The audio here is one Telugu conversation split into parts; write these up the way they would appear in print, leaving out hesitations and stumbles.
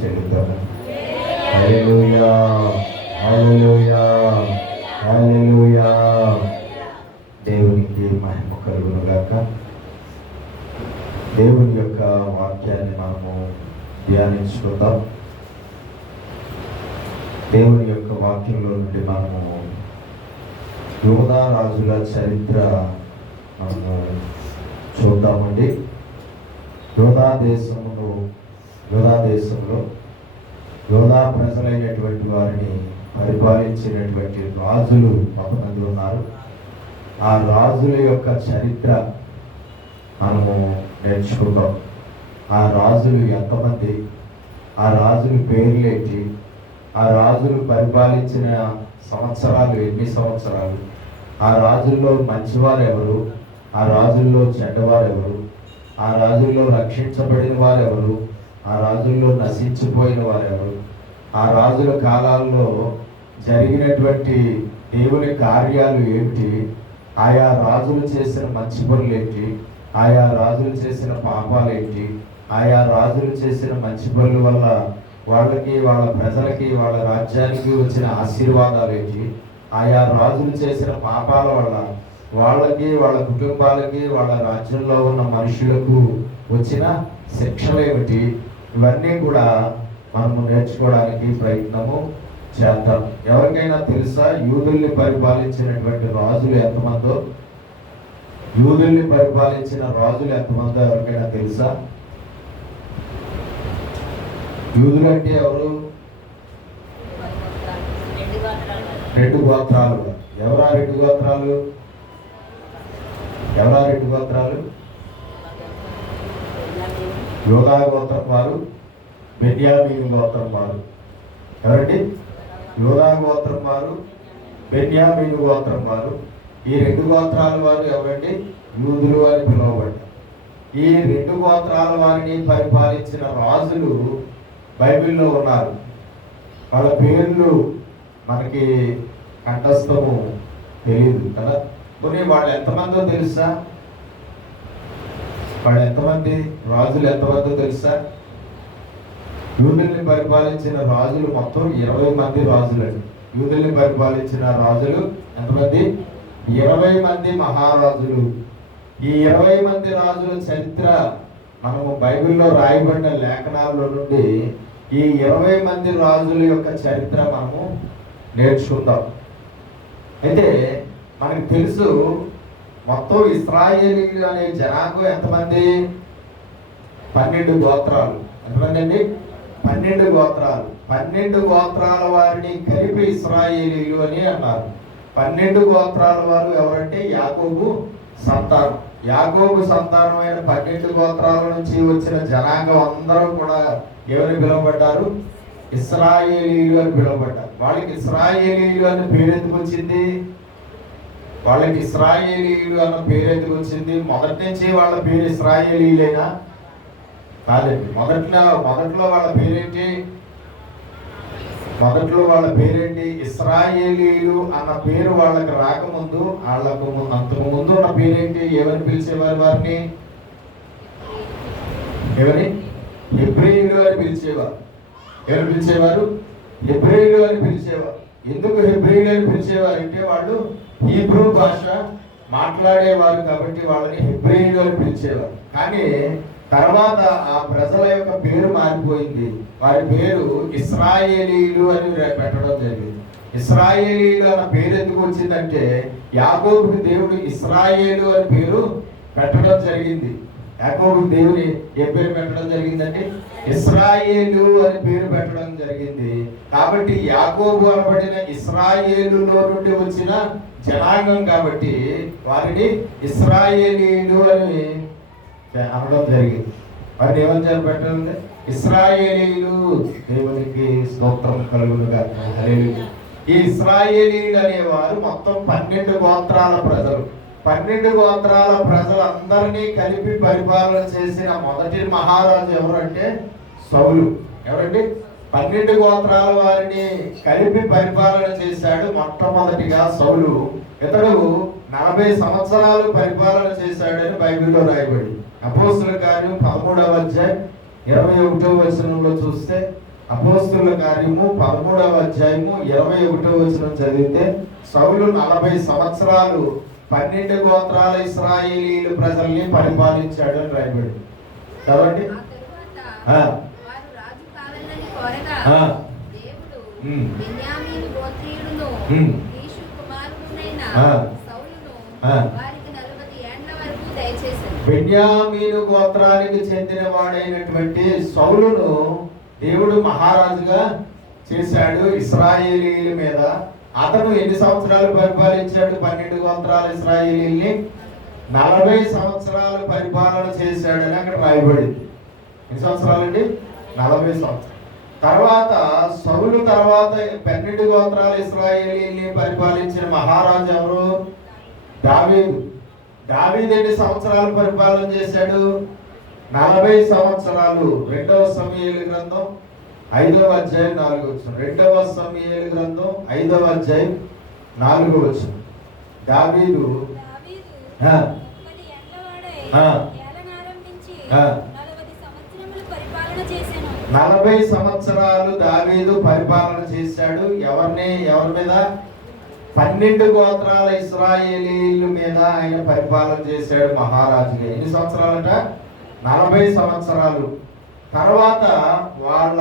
చెల్లిద్దాము. హల్లెలూయా, హల్లెలూయా, హల్లెలూయా. దేవునికి మహిమ కలుగును గాక. దేవుని యొక్క వాక్యాన్ని మనము ధ్యానించుకుందాం. దేవుని యొక్క వాక్యంలో నుండి మనము యోధా రాజుల చరిత్ర మనము చూద్దామండి. యోధా దేశంలో యోధా ప్రజలైనటువంటి వారిని పరిపాలించినటువంటి రాజులు కొంతమంది ఉన్నారు. ఆ రాజుల యొక్క చరిత్ర మనము నేర్చుకుందాం. ఆ రాజులు ఎంతమంది, ఆ రాజుల పేర్లేంటి, ఆ రాజులు పరిపాలించిన సంవత్సరాలు ఎన్ని సంవత్సరాలు, ఆ రాజుల్లో మంచివారు ఎవరు, ఆ రాజుల్లో చెడ్డవారు ఎవరు, ఆ రాజుల్లో రక్షించబడిన వారు ఎవరు, ఆ రాజుల్లో నశించిపోయిన వారు ఎవరు, ఆ రాజుల కాలాల్లో జరిగినటువంటి దేవుని కార్యాలు ఏమిటి, ఆయా రాజులు చేసిన మంచి పనులు ఏంటి, ఆయా రాజులు చేసిన పాపాలు ఏంటి, ఆయా రాజులు చేసిన మంచి పనుల వల్ల వాళ్ళకి, వాళ్ళ ప్రజలకి, వాళ్ళ రాజ్యానికి వచ్చిన ఆశీర్వాదాలు ఏంటి, ఆయా రాజులు చేసిన పాపాల వల్ల వాళ్ళకి, వాళ్ళ కుటుంబాలకి, వాళ్ళ రాజ్యంలో ఉన్న మనుషులకు వచ్చిన శిక్షలు ఏమిటి, ఇవన్నీ కూడా మనము నేర్చుకోవడానికి ప్రయత్నము చేద్దాం. ఎవరికైనా తెలుసా యూదుల్ని పరిపాలించినటువంటి రాజులు ఎంతమందో? యూదుల్ని పరిపాలించిన రాజులు ఎంతమందో ఎవరికైనా తెలుసా? యూదులు అంటే ఎవరు? రెండు గోత్రాలు. ఎవరా రెండు గోత్రాలు? యోధా గోత్రం వారు, బెన్యామీను గోత్రం వారు. ఎవరండి? యోధా గోత్రం వారు, బెన్యామీను గోత్రం వారు. ఈ రెండు గోత్రాల వారు ఎవరండి? యూదులు అని పిలువబడ్డారు. ఈ రెండు గోత్రాల వారిని పరిపాలించిన రాజులు బైబిల్లో ఉన్నారు. వాళ్ళ పేర్లు మనకి కంఠస్థము తెలియదు కదా. కొన్ని వాళ్ళు ఎంతమందో తెలుసా? వాళ్ళు ఎంతమంది రాజులు ఎంతమందో తెలుసా? యూదుల్ని పరిపాలించిన రాజులు మొత్తం 20 మంది రాజులండి. యూదుల్ని పరిపాలించిన రాజులు ఎంతమంది? 20 మంది మహారాజులు. ఈ 20 మంది రాజుల చరిత్ర మనము బైబిల్లో రాయబడిన లేఖనాల్లో నుండి ఈ 20 మంది రాజుల యొక్క చరిత్ర మనము నేర్చుకుందాం. అయితే మనకు తెలుసు మొత్తం ఇశ్రాయేలీయులు అనే జనాంగం ఎంతమంది? 12 గోత్రాలు. ఎంతమంది అండి? 12 గోత్రాలు. 12 గోత్రాల వారిని కలిపి ఇశ్రాయేలీయులు అని అన్నారు. 12 గోత్రాల వారు ఎవరంటే యాకోబు సంతానం. యాకోబు సంతానమైన 12 గోత్రాల నుంచి వచ్చిన జనాంగం అందరూ కూడా ఎవరిని పిలువబడ్డారు? ఇశ్రాయేలీయులు అని పిలువబడ్డారు. వాళ్ళకి ఇశ్రాయేలీయులు అనే పేరు ఎందుకు వచ్చింది? వాళ్ళకి ఇశ్రాయేలీయులు అన్న పేరు ఎందుకు వచ్చింది? మొదటి నుంచి వాళ్ళ పేరు ఇశ్రాయేలీయులేనా? కాదండి. మొదట్లో వాళ్ళ పేరేంటి? వాళ్ళ పేరేంటి? ఇశ్రాయేలీయులు అన్న పేరు వాళ్ళకి రాకముందు, అంతకు ముందు ఉన్న పేరేంటి? ఏమని పిలిచేవారు వారిని? ఏమని? హెబ్రీయులు అని పిలిచేవారు. ఎవరు పిలిచేవారు? హెబ్రీయులు అని పిలిచేవారు. ఎందుకు హెబ్రీయులు అని పిలిచేవారు అంటే వాళ్ళు హీబ్రూ భాష మాట్లాడేవారు కాబట్టి వాళ్ళని హెబ్రీయులు అని పిలిచేవారు. కానీ తర్వాత ఆ ప్రజల యొక్క పేరు మారిపోయింది. వారి పేరు ఇశ్రాయేలీయులు అని పెట్టడం జరిగింది. ఇశ్రాయేలీయులు అన్న పేరు ఎందుకు వచ్చిందంటే యాకోబుకి దేవుడు ఇశ్రాయేలు అని పేరు పెట్టడం జరిగింది. యాకోబుకి దేవుని ఏ పేరు పెట్టడం జరిగిందంటే ఇశ్రాయేలు అని పేరు పెట్టడం జరిగింది. కాబట్టి యాకోబు అనబడిన ఇశ్రాయేలులో నుండి వచ్చిన జనాంగం కాబట్టి వారిని ఇశ్రాయేలీయులు అని అనడం జరిగింది. వారిని ఏమని పెట్టడం? ఇశ్రాయేలీయులు. దేవునికి స్తోత్రం కలుగునుగా. హల్లెలూయా. ఈ ఇశ్రాయేలీయులు అనేవారు మొత్తం 12 గోత్రాల ప్రజలు. 12 గోత్రాల ప్రజలందరినీ కలిపి పరిపాలన చేసిన మొదటి మహారాజు ఎవరు అంటే సౌలు. ఎవరండి? 12 గోత్రాల వారిని కలిపి పరిపాలన చేశాడు మొట్టమొదటిగా సౌలు. ఇతడు 40 సంవత్సరాలు పరిపాలన చేశాడని బైబిల్లో రాయబడి. అపోస్తలుల కార్యం 13వ అధ్యాయం 21వ వచనంలో చూస్తే అపోస్తుల కార్యము 13వ అధ్యాయము 21వ వచనం చదివితే, సౌలు 40 సంవత్సరాలు 12 గోత్రాల ఇశ్రాయేలీయుల ప్రజల్ని పరిపాలించాడు అని రాయబడింది. చదవండి. బెన్యామీను గోత్రానికి చెందిన వాడైనటువంటి సౌలును దేవుడు మహారాజుగా చేశాడు ఇశ్రాయేలీయుల మీద. అతను ఎన్ని సంవత్సరాలు పరిపాలించాడు? 12 గోత్రాల ఇశ్రాయేలీయుల్ని 40 సంవత్సరాలు పరిపాలన చేశాడని అక్కడ రాయబడింది. ఎన్ని సంవత్సరాలండి? 40 సంవత్సరాలు. తర్వాత సౌలు తర్వాత 12 గోత్రాల ఇశ్రాయేలీయుల్ని పరిపాలించిన మహారాజు ఎవరు? దావీదు. దావీదు ఎన్ని సంవత్సరాలు పరిపాలన చేశాడు? 40 సంవత్సరాలు. 2వ సమూయేలు గ్రంథం 5వ అధ్యాయం 4వ వచనం. 2వ సమూయేలు గ్రంథం 5వ అధ్యాయం 4వ వచనం. దావీదు 40 సంవత్సరాలు దావీదు పరిపాలన చేశాడు. ఎవరి మీద? 12 గోత్రాల ఇశ్రాయేలీయుల మీద ఆయన పరిపాలన చేశాడు మహారాజుగా. ఎన్ని సంవత్సరాలట? 40 సంవత్సరాలు. తర్వాత వాళ్ళ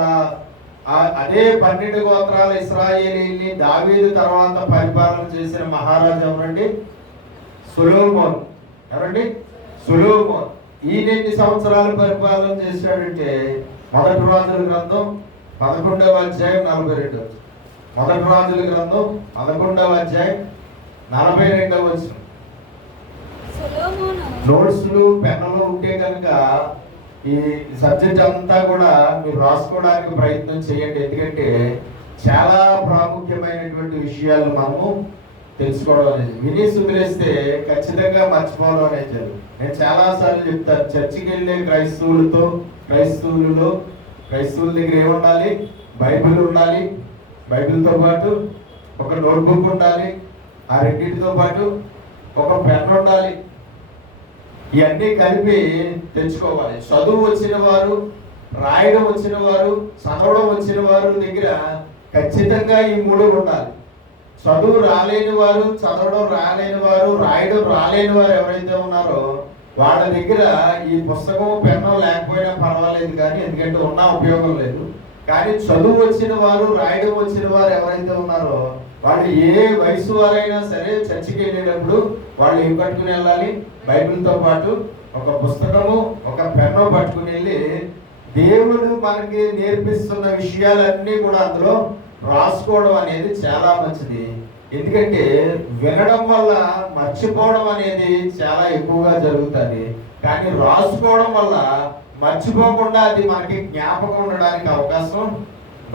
అదే 12 గోత్రాల ఇశ్రాయేలీయుల్ని దావీదు తర్వాత పరిపాలన చేసిన మహారాజు ఎవరండి? సొలొమోను. ఎవరండి? సొలొమోను. ఈయన ఎన్ని సంవత్సరాలు పరిపాలన చేశాడంటే, 1 రాజుల గ్రంథం 11వ అధ్యాయం 42. 1 రాజుల గ్రంథం 11వ అధ్యాయం 42వ వచనం. నోట్స్లు పెన్నులు ఉంటే కనుక ఈ సబ్జెక్ట్ అంతా కూడా మీరు రాసుకోవడానికి ప్రయత్నం చేయండి. ఎందుకంటే చాలా ప్రాముఖ్యమైనటువంటి విషయాలు మనము తెలుసుకోవడం అనేది. విని సుదిలేస్తే ఖచ్చితంగా మర్చిపోవడం అనేది జరుగుతుంది. నేను చాలాసార్లు చెప్తాను, చర్చికి వెళ్ళే క్రైస్తవుల దగ్గర ఏముండాలి? బైబిల్ ఉండాలి. బైబిల్తో పాటు ఒక నోట్బుక్ ఉండాలి. ఆ రెండింటితో పాటు ఒక పెన్ ఉండాలి. ఇవన్నీ కలిపి తెచ్చుకోవాలి. చదువు వచ్చిన వారు, రాయడం వచ్చిన వారు, చదవడం వచ్చిన వారు దగ్గర ఖచ్చితంగా ఈ 3 ఉండాలి. చదువు రాలేని వారు, చదవడం రాలేని వారు, రాయడం రాలేని వారు ఎవరైతే ఉన్నారో వాళ్ళ దగ్గర ఈ పుస్తకం పెన్ను లేకపోయినా పర్వాలేదు, కానీ ఎందుకంటే ఉన్నా ఉపయోగం లేదు. కానీ చదువు వచ్చిన వారు, రాయడం వచ్చిన వారు ఎవరైతే ఉన్నారో వాళ్ళు ఏ వయసు వారైనా సరే చర్చికి వెళ్ళేటప్పుడు వాళ్ళు ఏం పట్టుకుని వెళ్ళాలి? బైబిల్తో పాటు ఒక పుస్తకము, ఒక పెన్ను పట్టుకుని వెళ్ళి దేవుడు మనకి నేర్పిస్తున్న విషయాలన్నీ కూడా అందులో రాసుకోవడం అనేది చాలా మంచిది. ఎందుకంటే వినడం వల్ల మర్చిపోవడం అనేది చాలా ఎక్కువగా జరుగుతుంది. కానీ రాసుకోవడం వల్ల మర్చిపోకుండా అది మనకి జ్ఞాపకం ఉండడానికి అవకాశం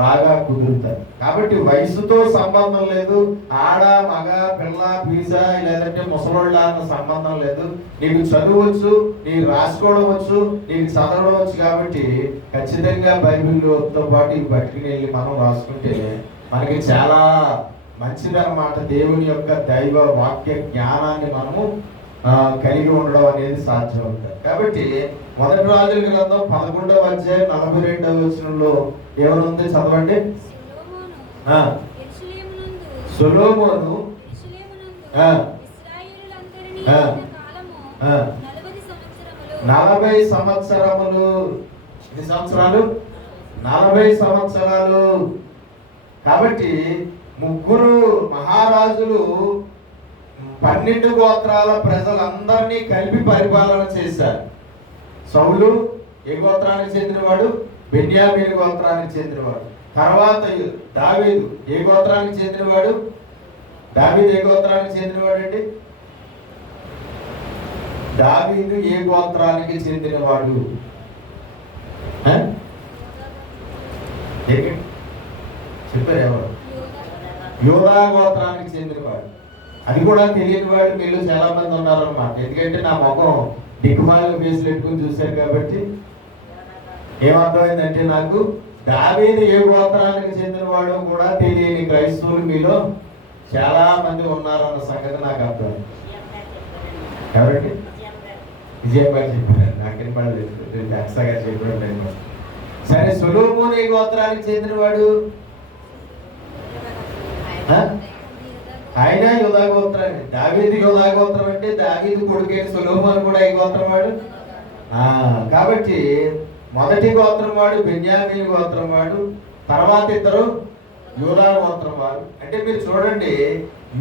బాగా కుదురుతుంది. కాబట్టి వయసుతో సంబంధం లేదు, ఆడ మగ పిల్ల పీజ లేదంటే ముసలోళ్ళ అన్న సంబంధం లేదు. నీకు చదువచ్చు, నీకు రాసుకోవడం వచ్చు, నీకు చదవడం వచ్చు. కాబట్టి ఖచ్చితంగా బైబిల్తో పాటు ఇవి పట్టుకుని వెళ్ళి మనం రాసుకుంటే మనకి చాలా మంచిదన్నమాట. దేవుని యొక్క దైవ వాక్య జ్ఞానాన్ని మనము కలిగి ఉండడం అనేది సాధ్యం అవుతుంది. కాబట్టి 1 రాజుల గ్రంథం 11వ అధ్యాయం 42వ వచనంలో ఏమనుంది? చదవండి. సొలొమోను 40 సంవత్సరములు. ఎన్ని సంవత్సరాలు? 40 సంవత్సరాలు. కాబట్టి 3 మహారాజులు 12 గోత్రాల ప్రజలందరినీ కలిపి పరిపాలన చేశారు. సౌలు ఏ గోత్రానికి చెందినవాడు? బెన్యామీను గోత్రానికి చెందినవాడు. తర్వాత దావీదు ఏ గోత్రానికి చెందినవాడు? దావీదు ఏ గోత్రానికి చెందినవాడు అండి? దావీదు ఏ గోత్రానికి చెందినవాడు? చెప్పారు ఎవరు? యూదా గోత్రానికి చెందినవాడు. అది కూడా తెలియని వాళ్ళు మీరు చాలా మంది ఉన్నారన్నమాట. ఎందుకంటే నా ముఖం దిక్కుమాల ఫేస్ పెట్టుకుని చూశారు కాబట్టి ఏమర్థమైందంటే, నాకు దావీదు ఏ గోత్రానికి చెందినవాడు కూడా తెలియని క్రైస్తవులు మీలో చాలా మంది ఉన్నారన్న సంగతి నాకు అర్థమైంది. ఎవరండి? విజయ్ గారు చెప్పారు. నాకేం పడలేదు, ఎక్స్ట్రా గారు చెప్పడం లేదు. సరే, సొలొమోను ఏ గోత్రానికి చెందినవాడు? ఆయన యూదా గోత్రాన్ని. దావీదు యూదా గోత్రం అంటే దావీదు కొడుకైన సొలొమోను కూడా ఏ గోత్రం వాడు? కాబట్టి మొదటి గోత్రం వాడు బెన్యామీను గోత్రం వాడు, తర్వాత ఇద్దరు యూదా గోత్రం వారు. అంటే మీరు చూడండి,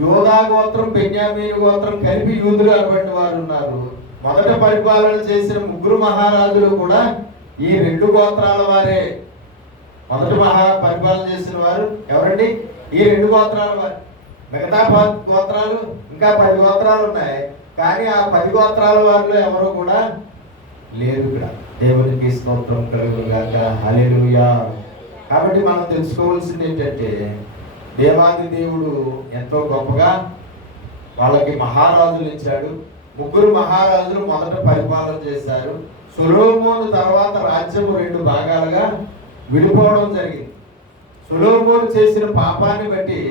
యూదా గోత్రం బెన్యామీను గోత్రం కలిపి యూదులు అనబడిన వారు ఉన్నారు. మొదట పరిపాలన చేసిన ముగ్గురు మహారాజులు కూడా ఈ రెండు గోత్రాల వారే. మొదటి పరిపాలన చేసిన వారు ఎవరండి? ఈ రెండు గోత్రాల వారు. మిగతా 10 గోత్రాలు, ఇంకా 10 గోత్రాలు ఉన్నాయి, కానీ ఆ 10 గోత్రాల వారిలో ఎవరు కూడా లేరు ఇక్కడ. దేవునికి స్తోత్రం కలుగును గాక. హల్లెలూయా. కాబట్టి మనం తెలుసుకోవాల్సింది ఏంటంటే, దేవాది దేవుడు ఎంతో గొప్పగా వాళ్ళకి మహారాజులు ఇచ్చాడు. ముగ్గురు మహారాజులు మొదట పరిపాలన చేశారు. సొలొమోను తర్వాత రాజ్యము 2 భాగాలుగా విడిపోవడం జరిగింది. సొలొమోను చేసిన పాపాన్ని బట్టి,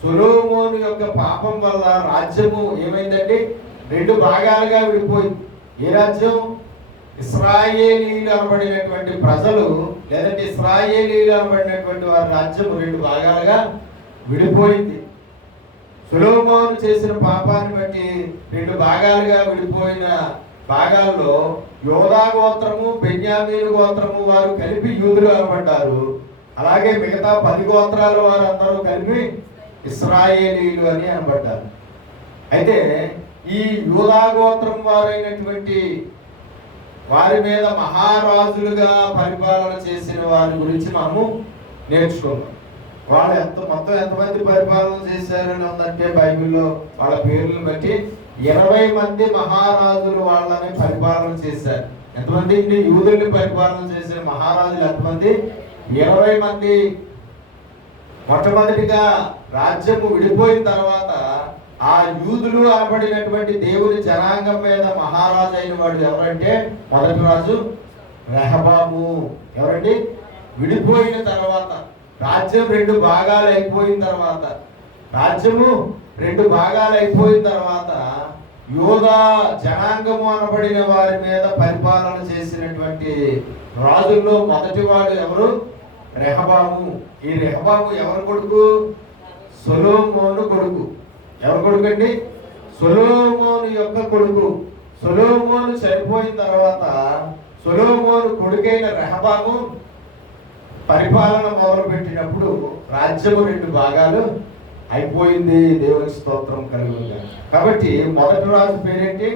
సొలొమోను యొక్క పాపం వల్ల రాజ్యము ఏమైందండి? 2 భాగాలుగా విడిపోయింది. ఏ రాజ్యం? ఇశ్రాయేలీయులు అనబడినటువంటి ప్రజలు, లేదంటే ఇశ్రాయేలీయులు అనబడినటువంటి వారి రాజ్యము 2 భాగాలుగా విడిపోయింది. సొలొమోను చేసిన పాపాన్ని బట్టి 2 భాగాలుగా విడిపోయిన భాగాల్లో యూదా గోత్రము, బెన్యామీను గోత్రము వారు కలిపి యూదులు అనబడ్డారు. అలాగే మిగతా 10 గోత్రాల వారు అందరూ కలిపి ఇశ్రాయేలీయులు అని అనబడ్డారు. అయితే ఈ యూదా గోత్రం వారైనటువంటి వారి మీద మహారాజులుగా పరిపాలన చేసిన వారి గురించి మనము నేర్చుకున్నాం. వాళ్ళు మొత్తం ఎంతమంది పరిపాలన చేశారని ఉందంటే, బైబిల్లో వాళ్ళ పేర్లను బట్టి 20 మంది మహారాజులు వాళ్ళని పరిపాలన చేశారు. ఎంతమంది? యూదుల్ని పరిపాలన చేసిన మహారాజులు ఎంతమంది? 20 మంది. మొట్టమొదటిగా రాజ్యము విడిపోయిన తర్వాత ఆ యూదులు అనబడినటువంటి దేవుని జనాంగం మీద మహారాజు అయిన వాడు ఎవరంటే, మొదటి రాజు రెహబాము. ఎవరండి? విడిపోయిన తర్వాత రాజ్యం 2 భాగాలు అయిపోయిన తర్వాత, రాజ్యము 2 భాగాలు అయిపోయిన తర్వాత యూదా జనాంగము అనబడిన వారి మీద పరిపాలన చేసినటువంటి రాజుల్లో మొదటి వాడు ఎవరు? రెహబాము. ఈ రెహబాము ఎవరి కొడుకు? సొలొమోను కొడుకు. ఎవరి కొడుకు అండి? సొలొమోను యొక్క కొడుకు. సొలొమోను చనిపోయిన తర్వాత సొలొమోను కొడుకైన రెహబాము పరిపాలన మొదలు పెట్టినప్పుడు రాజ్యము 2 భాగాలు అయిపోయింది. దేవుని స్తోత్రం కలుగుగా. కాబట్టి మొదటి రాజు పేరేంటి?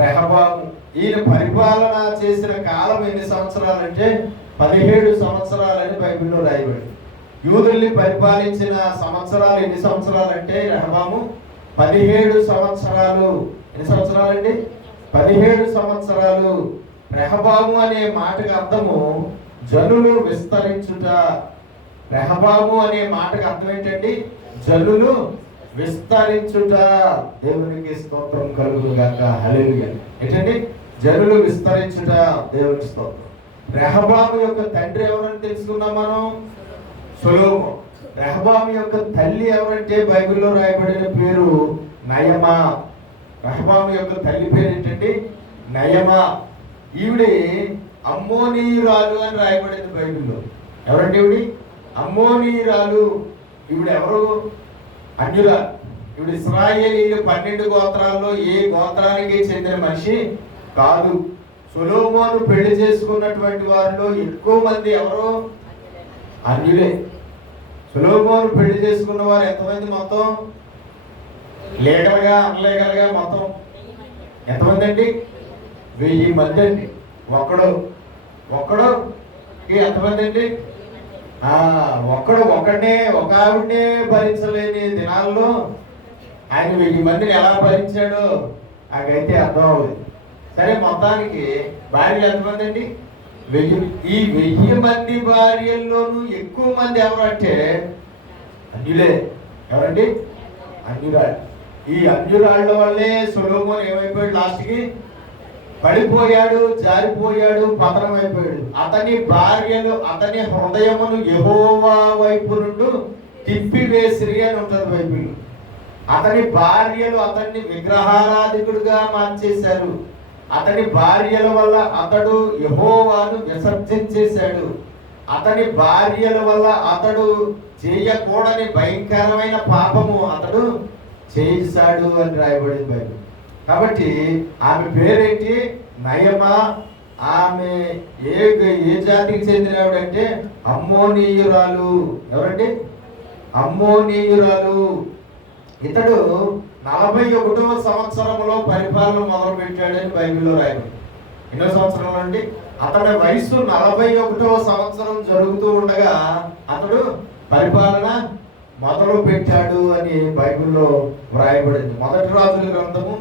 రెహబాము. ఈయన పరిపాలన చేసిన కాలం ఎన్ని సంవత్సరాలంటే 17 సంవత్సరాలని బైబిల్లో రాయబడింది. యూదుల్ని పరిపాలించిన సంవత్సరాలు ఎన్ని సంవత్సరాలంటే రెహబాము 17 సంవత్సరాలు. ఎన్ని సంవత్సరాలండి? 17 సంవత్సరాలు. రెహబాము అనే మాటకు అర్థము జనులు విస్తరించుట. రెహబాము అనే మాటకు అర్థం ఏంటండి? జనులు విస్తరించుట. దేవునికి స్తోత్రం కలుగును గాక. హల్లెలూయా. ఏంటండి? జనులు విస్తరించుట. దేవునికి స్తోత్రం. రెహబాము యొక్క తండ్రి ఎవరని తెలుసుకున్నాం మనం? సొలొమోను. రెహబాము యొక్క తల్లి ఎవరంటే బైబిల్లో రాయబడిన పేరు నయమా. రెహబాము యొక్క తల్లి పేరు ఏంటండి? నయమా. ఈవిడి అమ్మోనీయురాలు అని రాయబడింది బైబిల్లో. ఎవరండి ఈవిడి? అమ్మోనీయురాలు. ఈవిడ ఎవరు? అన్యురాలు. ఈవిడ ఇశ్రాయేలీయులు 12 గోత్రాల్లో ఏ గోత్రానికి చెందిన మనిషి కాదు. సొలొమోను పెళ్లి చేసుకున్నటువంటి వారిలో ఎక్కువ మంది ఎవరు? అన్యులే. సొలొమోను పెళ్లి చేసుకున్న వారు ఎంతమంది? మొత్తం లీగల్గా అన్లీగల్గా మొత్తం ఎంతమంది అండి? 1000 మంది అండి. ఒక్కడుకి ఎంతమంది అండి? ఒకడినే ఒక ఆవిడనే భరించలేని దినాల్లో ఆయన 1000 మందిని ఎలా భరించాడో నాకైతే అర్థం అవుతుంది. సరే, మొత్తానికి భార్యలు ఎంతమంది అండి? 1000. ఈ 1000 మంది భార్యల్లోనూ ఎక్కువ మంది ఎవరంటే అన్యులే. ఎవరండి? అన్యురాళ్ళు. ఈ అన్యురాళ్ళ వల్లే సొలొమోను ఏమైపోయాడు? లాస్ట్కి పడిపోయాడు, జారిపోయాడు, పతనం అయిపోయాడు. అతని భార్యలు అతని హృదయమును యెహోవా వైపు నుండి తిప్పివేసిరి అని ఉంటుంది బైబిల్. అతని భార్యలు అతన్ని విగ్రహారాధికుడిగా మార్చేశారు. అతని భార్యల వల్ల అతడు యెహోవాను విసర్జించేశాడు. అతని భార్యల వల్ల అతడు చేయకూడని భయంకరమైన పాపము అతడు చేశాడు అని రాయబడింది బైబిల్. కాబట్టి ఆమె పేరేంటి? నయమా. ఆమె ఏ జాతికి చెందినవాడంటే అమ్మోనీయురాలు. ఎవరండి? అమ్మోనీయురాలు. ఇతడు 41వ సంవత్సరంలో పరిపాలన మొదలు పెట్టాడని బైబిల్లో రాయబడింది. ఎన్నో సంవత్సరంలో అండి? అతని వయసు 41వ సంవత్సరం జరుగుతూ ఉండగా అతడు పరిపాలన మొదలు పెట్టాడు అని బైబిల్లో వ్రాయబడింది. మొదటి రాజుల గ్రంథము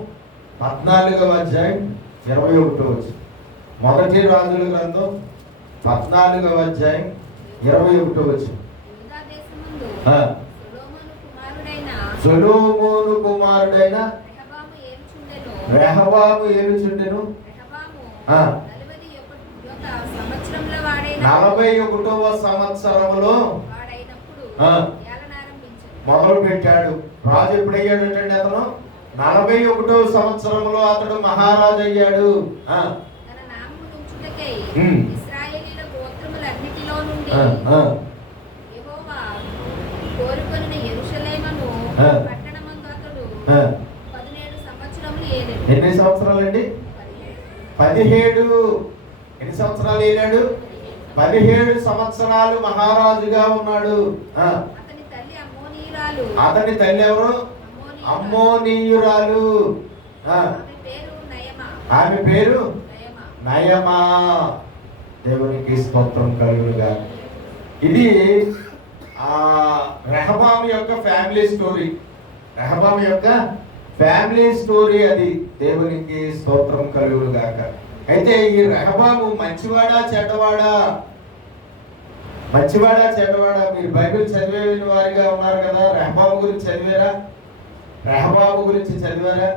14వ అధ్యాయం 21వ వచనం. మొదటి రాజుల గ్రంథం 14వ అధ్యాయం 21వ వచనం. సొలొమోను కుమారుడైన రెహబాము ఏలుచుండెను. 41వ సంవత్సరంలో మొదలు పెట్టాడు. రాజు ఎప్పుడయ్యాడంటే అతను 41వ సంవత్సరంలో అతడు మహారాజు అయ్యాడు. ఎన్ని సంవత్సరాలండి? 17. ఎన్ని సంవత్సరాలు ఏలాడు? 17 సంవత్సరాలు మహారాజుగా ఉన్నాడు. అతని తల్లి ఎవరు? అమ్మోనీయురాలు. ఆమె పేరు నయమా. దేవునికి స్తోత్రం కలుగునుగా. ఇది రెహబాము యొక్క ఫ్యామిలీ స్టోరీ. రెహబాము యొక్క ఫ్యామిలీ స్టోరీ అది. దేవునికి స్తోత్రం కలుగునుగాక. అయితే ఈ రెహబాము మంచివాడా చెడ్డవాడా? మంచివాడా చెడ్డవాడా? మీరు బైబిల్ చదివే వారిగా ఉన్నారు కదా. రెహబాము గురించి చదివారా? రెహబాము గురించి చదివారా?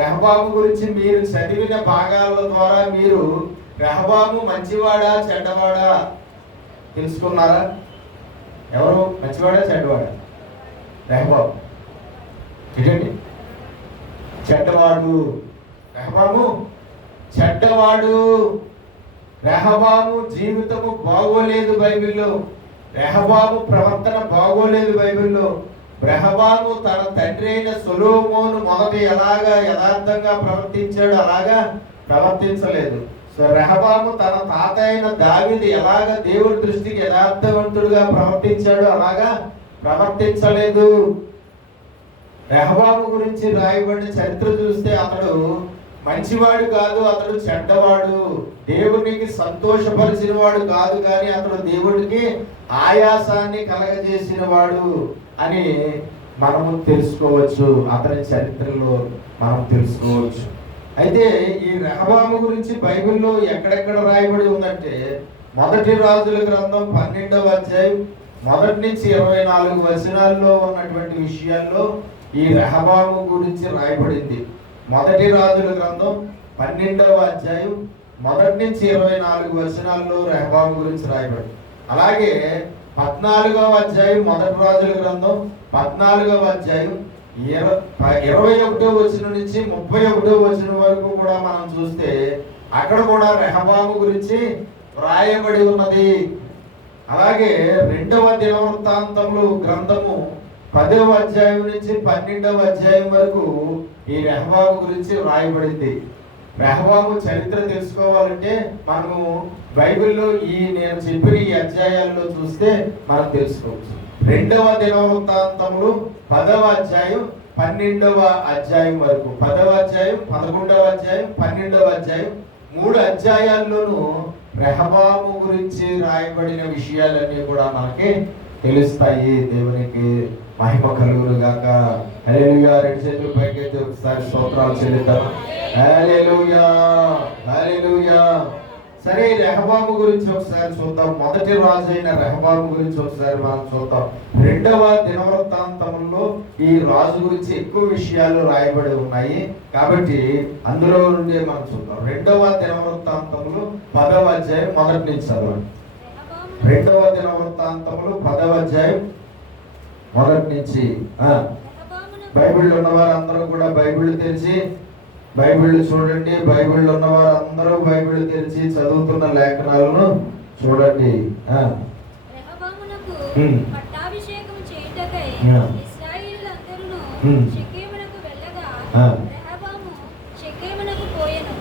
రెహబాము గురించి మీరు చదివిన భాగాల ద్వారా మీరు రెహబాము మంచివాడా చెడ్డవాడా తెలుసుకున్నారా? ఎవరు మంచివాడా చెడ్డవాడా? రెహబాము ఏంటండి? చెడ్డవాడు. రెహబాము చెడ్డవాడు. రెహబాము జీవితము బాగోలేదు బైబిల్లో. రెహబాము ప్రవర్తన బాగోలేదు బైబిల్లో. రెహబాము తన తండ్రి అయిన సొలొమోను మొదట ఎలాగా యథార్థంగా ప్రవర్తించాడు అలాగా ప్రవర్తించలేదు. సో రెహబాము తన తాత అయిన దావీదు ఎలాగ దేవుడి దృష్టికి యథార్థవంతుడుగా ప్రవర్తించాడు అలాగా ప్రవర్తించలేదు. రెహబాము గురించి రాయబడిన చరిత్ర చూస్తే అతడు మంచివాడు కాదు, అతడు చెడ్డవాడు. దేవునికి సంతోషపరిచిన వాడు కాదు, కానీ అతడు దేవుడికి ఆయాసాన్ని కలగజేసిన వాడు అని మనము తెలుసుకోవచ్చు. అతని చరిత్రలో మనం తెలుసుకోవచ్చు. అయితే ఈ రెహబాము గురించి బైబిల్లో ఎక్కడెక్కడ రాయబడి ఉందంటే మొదటి రాజుల గ్రంథం 12వ అధ్యాయం 1 నుంచి 24 వచనాల్లో ఉన్నటువంటి విషయాల్లో ఈ రెహబాము గురించి రాయబడింది. మొదటి రాజుల గ్రంథం 12వ అధ్యాయం 1 నుంచి 24 వచనాల్లో రెహబాము గురించి రాయబడింది. అలాగే 14వ అధ్యాయం మొదటి రాజుల గ్రంథం 14వ అధ్యాయం 21వ వచనం నుంచి 31వ వచనం వరకు కూడా మనం చూస్తే అక్కడ కూడా రెహబాము గురించి వ్రాయబడి ఉన్నది. అలాగే 2వ దినవృత్తాంతములు గ్రంథము 10వ అధ్యాయం నుంచి 12వ అధ్యాయం వరకు ఈ రెహబాము గురించి వ్రాయబడింది. రెహబాము చరిత్ర తెలుసుకోవాలంటే మనము బైబిల్లో నేను చెప్పిన ఈ అధ్యాయాల్లో చూస్తే మనం తెలుసుకోవచ్చు. 2వ దినవృత్తాంతములు 10వ అధ్యాయం 12వ అధ్యాయం వరకు, 10వ అధ్యాయం 11వ అధ్యాయం 12వ అధ్యాయం 3 అధ్యాయాల్లోనూ రెహబాము గురించి రాయబడిన విషయాలన్నీ కూడా మనకి తెలుస్తాయి. దేవునికి మహిమ కలుగును గాక. హల్లెలూయా. 2 చేతులు పైకెత్తి ఒకసారి స్తోత్రాలు చెల్లిద్దాం. హల్లెలూయా, హల్లెలూయా. సరే, రెహబాము గురించి ఒకసారి చూద్దాం. మొదటి రాజు అయిన రెహబాము గురించి ఒకసారి మనం చూద్దాం. 2వ దినవృత్తాంతములో ఈ రాజు గురించి ఎక్కువ విషయాలు రాయబడి ఉన్నాయి కాబట్టి అందులో నుండి మనం చూద్దాం. 2వ దినవృత్తాంతములు 10వ అధ్యాయం 1 నుంచి చదవండి. 2వ దినవృత్తాంతములు 10వ అధ్యాయం 1 నుంచి. బైబిల్ ఉన్నవారు అందరూ కూడా బైబిల్ తెరిచి బైబిల్ చూడండి. బైబిల్ ఉన్నవారు అందరూ బైబిల్ తెరిచి చదువుతున్న లేఖనాలను చూడండి. రెహబామునకు పట్టాభిషేకం చేయుటకై ఇశ్రాయేలులందరూ షెకెమునకు వెళ్ళగా రెహబాము షెకెమునకు పోయెను.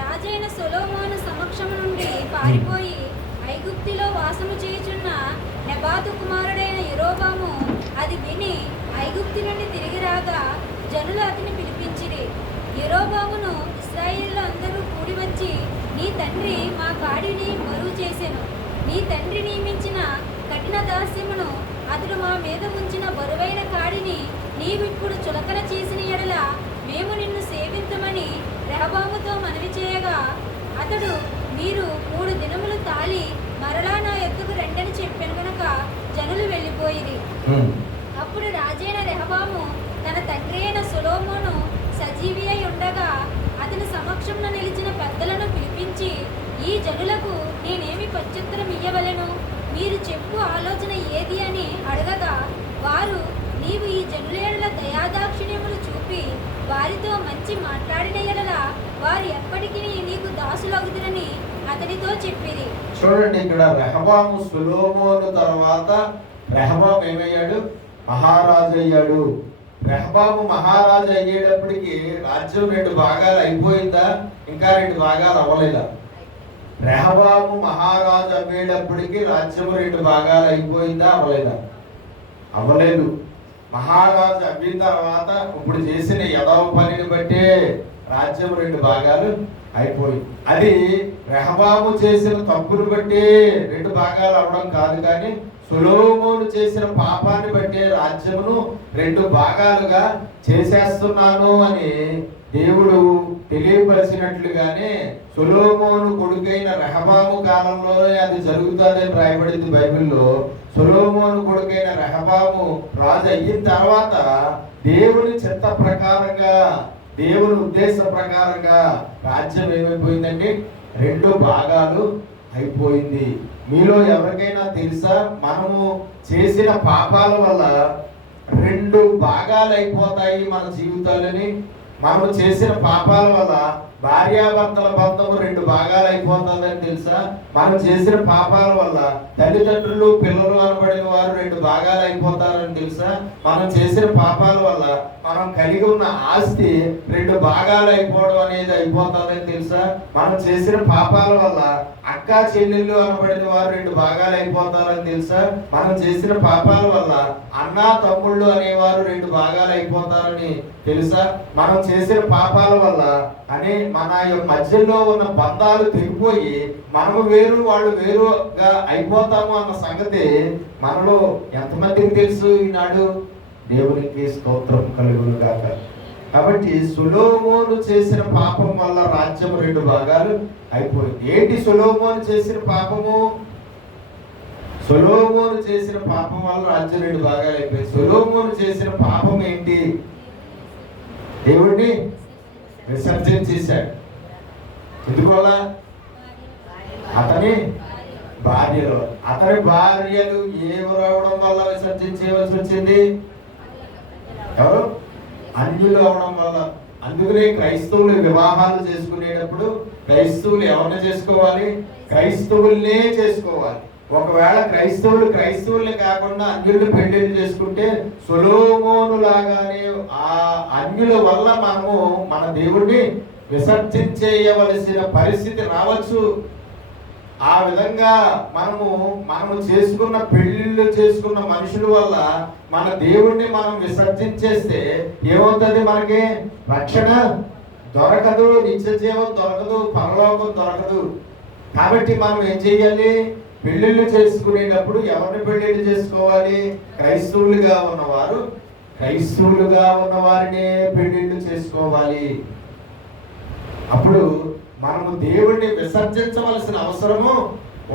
రాజైన సొలొమోను సమక్షము నుండి పారిపోయి ఐగుప్తులో వాసము చేయుచున్న నెబాతు కుమారుడైన యరొబాము అది విని ఐగుప్తు నుండి తిరిగి రాగా జనులు అతని పిలిపించిరి. యరొబామును ఇశ్రాయేలు అందరూ కూడి వచ్చి, నీ తండ్రి మా కాడిని మరువు చేసెను. నీ తండ్రి నియమించిన కఠిన దాస్యమును అతడు మా మీద ఉంచిన బరువైన కాడిని నీవిప్పుడు చులకన చేసిన ఎడల మేము నిన్ను సేవించమని రెహబాముతో మనవి చేయగా అతడు, మీరు 3 దినములు తాలి మరలా నా ఎద్దుకు రెండని చెప్పాను గనుక జనులు వెళ్ళిపోయిరి. అప్పుడు రాజైన రెహబాము తన తండ్రి అయిన సొలొమోను సజీవి అయి ఉండగా అతని సమక్షంలో నిలిచిన పెద్దలను పిలిపించి, ఈ జనులకు నేనేమి ప్రత్యుత్తరం ఇయ్యవలెను? మీరు చెప్పు ఆలోచన ఏది అని అడగగా వారు, నీవు ఈ జనుల ఎడల దయాదాక్షిణ్యములు చూపి వారితో మంచి మాట్లాడిన ఎడల వారు ఎప్పటికీ నీకు దాసులగుదురని అతనితో చెప్పిరి. చూడండి, ఇక్కడ రెహబాము సొలొమోను తర్వాత రెహబాము ఏమయ్యాడు? మహారాజు అయ్యాడు. రెహబాము మహారాజు అయ్యేటప్పటికి రాజ్యం 2 భాగాలు అయిపోయిందా? ఇంకా 2 భాగాలు అవ్వలేదా? రెహబాము మహారాజు అయ్యేటప్పటికి రాజ్యం 2 భాగాలు అయిపోయిందా? అవ్వలేదా? అవ్వలేదు. మహారాజు అయిన తర్వాత ఇప్పుడు చేసిన యదవ పనిని బట్టే రాజ్యం 2 భాగాలు అయిపోయింది. అది రెహబాము చేసిన తప్పును బట్టి 2 భాగాలు అవడం కాదు, కానీ సొలొమోను చేసిన పాపాన్ని బట్టి రాజ్యమును 2 భాగాలుగా చేసేస్తున్నాను అని దేవుడు తెలియపరిచినట్లుగానే సొలొమోను కొడుకైన రెహబాము కాలంలోనే అది జరుగుతుందని రాయబడింది బైబిల్లో. సొలొమోను కొడుకైన రెహబాము రాజు అయిన తర్వాత దేవుని చిత్త ప్రకారంగా, దేవుని ఉద్దేశ ప్రకారంగా రాజ్యం ఏమైపోయిందండి? 2 భాగాలు అయిపోయింది. మీలో ఎవరికైనా తెలుసా, మనము చేసిన పాపాల వల్ల 2 భాగాలు అయిపోతాయి మన జీవితాలని? మనము చేసిన పాపాల వల్ల భార్యాభర్తల బంధము 2 భాగాలు అయిపోతుందని తెలుసా? మనం చేసిన పాపాల వల్ల తల్లిదండ్రులు పిల్లలు అనబడిన వారు 2 భాగాలు అయిపోతారని తెలుసా? మనం చేసిన పాపాల వల్ల మనం కలిగి ఉన్న ఆస్తి 2 భాగాలు అయిపోవడం అనేది అయిపోతుందని తెలుసా? మనం చేసిన పాపాల వల్ల అక్క చెల్లెళ్ళు అనబడిన వారు 2 భాగాలు అయిపోతారని తెలుసా? మనం చేసిన పాపాల వల్ల అన్న తమ్ముళ్ళు అనేవారు 2 భాగాలు అయిపోతారని తెలుసా? మనం చేసిన పాపాల వల్ల మన మధ్యలో ఉన్న బంధాలు తెగిపోయి మనము వేరు వాళ్ళు వేరుగా అయిపోతాము అన్న సంగతి మనలో ఎంతమందికి తెలుసు ఈనాడు? దేవునికి స్తోత్రం కలుగును గాక. కాబట్టి సొలొమోను చేసిన పాపం వల్ల రాజ్యం 2 భాగాలు అయిపోయింది. ఏంటి సొలొమోను చేసిన పాపము? సొలొమోను చేసిన పాపం వల్ల రాజ్యం 2 భాగాలు అయిపోయింది. సొలొమోను చేసిన పాపం ఏంటి? దేవుడిని విసర్జన చేశాడు. ఎందుకోలా? అతని భార్యలు ఏమి రావడం వల్ల విసర్జన చేయవలసి వచ్చింది? ఎవరు? అన్యులు అవడం వల్ల. అందుకనే క్రైస్తవులు వివాహాలు చేసుకునేటప్పుడు క్రైస్తవులు ఎవరిని చేసుకోవాలి? క్రైస్తవుల్నే చేసుకోవాలి. ఒకవేళ క్రైస్తవుల్ని కాకుండా అన్యులు పెళ్లిళ్ళు చేసుకుంటే సొలొమోను లాగానే ఆ అన్యుల వల్ల మనము మన దేవుణ్ణి విసర్జించేయవలసిన పరిస్థితి రావచ్చు. ఆ విధంగా మనము చేసుకున్న పెళ్లిళ్ళు చేసుకున్న మనుషుల వల్ల మన దేవుణ్ణి మనం విసర్జించేస్తే ఏమవుతుంది? మనకి రక్షణ దొరకదు, నిత్య జీవం దొరకదు, పరలోకం దొరకదు. కాబట్టి మనం ఏం చేయాలి? పెళ్లిళ్ళు చేసుకునేటప్పుడు ఎవరిని పెళ్లిళ్ళు చేసుకోవాలి? క్రైస్తవులుగా ఉన్నవారినే పెళ్లిళ్ళు చేసుకోవాలి. అప్పుడు మనము దేవుణ్ణి విసర్జించవలసిన అవసరము